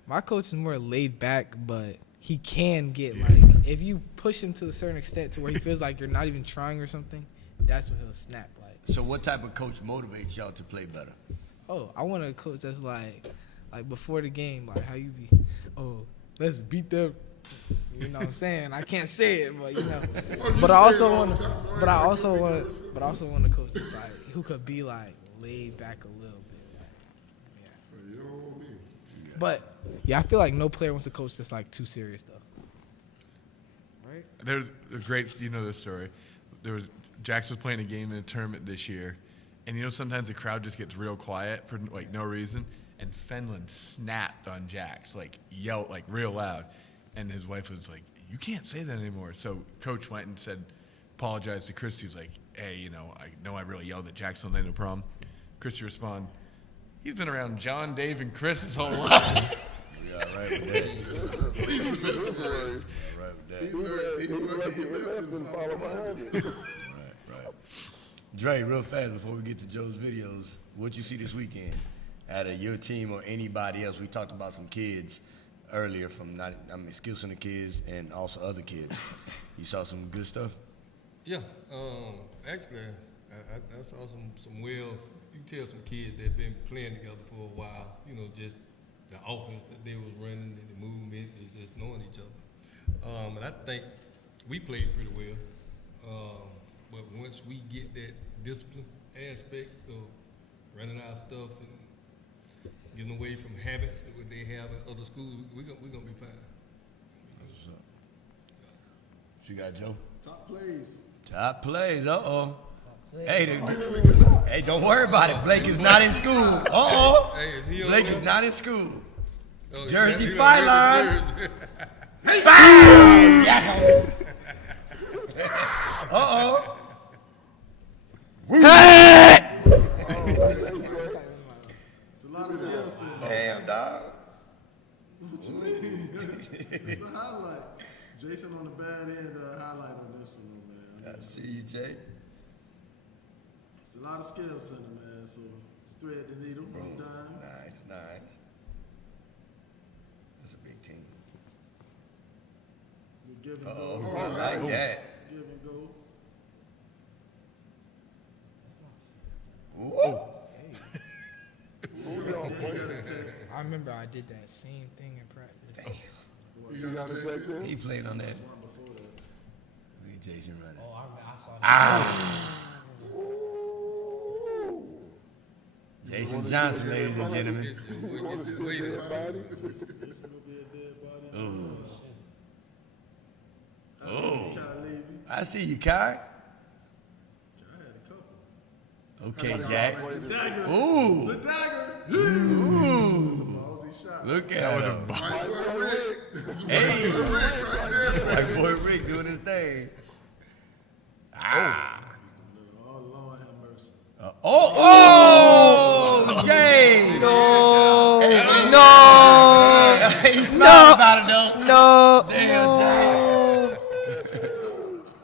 my coach is more laid back, but he can get like if you push him to a certain extent to where he feels like you're not even trying or something, that's when he'll snap. Like. So what type of coach motivates y'all to play better? Oh, I want a coach that's like like before the game, like how you be, let's beat them. You know what I'm saying? I can't say it, but you know. But I also want a coach that's like who could be like laid back a little bit. Like, yeah. But yeah, I feel like no player wants a coach that's like too serious though. Right? There's a great, you know this story. Jax was playing a game in a tournament this year, and you know sometimes the crowd just gets real quiet for like no reason, and Fenlon snapped on Jax, like yelled like real loud. And his wife was like, "You can't say that anymore." So coach went and apologized to Christy. He's like, "Hey, you know I really yelled at Jackson. No problem." Christy responded, "He's been around John, Dave, and Chris his whole life." Yeah, right with that. Right. Dre, real fast before we get to Joe's videos, what you see this weekend out of your team or anybody else? We talked about some kids earlier from Skill Center kids and also other kids. You saw some good stuff? Yeah, actually, I saw some you can tell some kids that been playing together for a while, you know, just the offense that they was running and the movement is just knowing each other. And I think we played pretty well. But once we get that discipline aspect of running our stuff and getting away from habits that they have at other schools, we're gonna be fine. What's up? What you got, Joe? Top plays. Top plays. Hey, don't worry about it. Blake is not in school. Blake is not in school. Jersey Fine Line. Bang! Hey! It's a lot of skills in there. Damn, dog. What you mean? It's a highlight. Jason on the bad end, highlight on this one, man. I see you, Jay. It's a lot of skill center, man. So thread the needle, dime. Nice. That's a big team. We give and go. I like that. Give and go. Whoa. I remember I did that same thing in practice. Damn. He played on that. Look at Jason running. I saw that. Jason Johnson, ladies and gentlemen. I see you, Kai. Okay, Jack. Ooh. The dagger. Ooh. Look at him. Hey. White boy Rick doing his thing. Oh, Lord have mercy. Jay. No. He's smiling about it, though. No. Damn, Jay.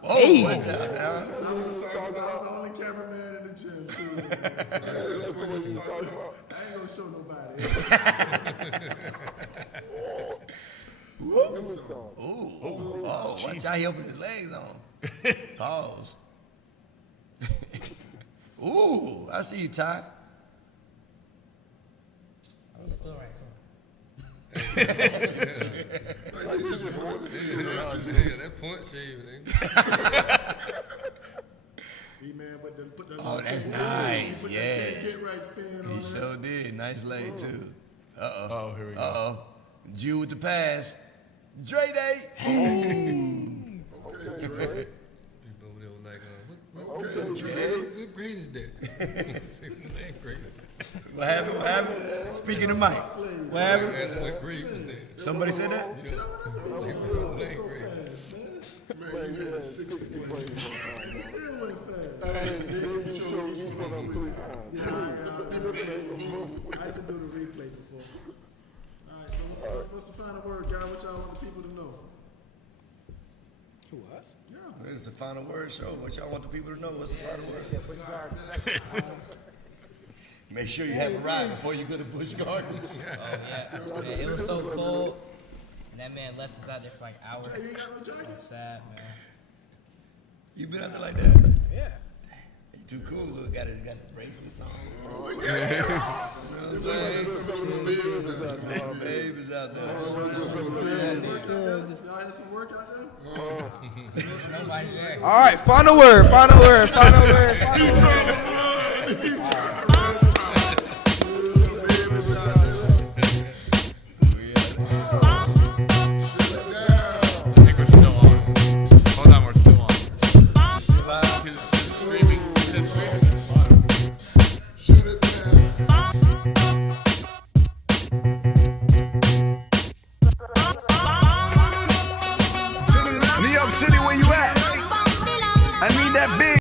Hey. I was the only cameraman in the gym, too. I ain't gonna show nobody. Watch how he opens his legs on. Pause. Ooh, I see you, Ty. I was still right to him. That point shave, That's nice. Yeah. Get right spin on He that. sure did. Nice lay, too. Oh, here we go. Jew with the pass. Dre Day. People over there were like, what grade is that? What happened? Speaking of Mike. What happened? What grade was that? Somebody said that? Man, you had 60 plays. It went fast. I used to do the replay before. All right, so what's the final word, guy? What y'all want the people to know? Who, us? Yeah. It's the final word show. What y'all want the people to know? What's the final word? Make sure you have a ride before you go to Busch Gardens. Man, it was so cold. And that man left us out there for like hours. You ain't got no jacket? Sad, man. You been out there like that? Yeah. You too cool. Look, got the bracelets on. Oh, yeah. Babies out there. Y'all had some work out there? All right, final word.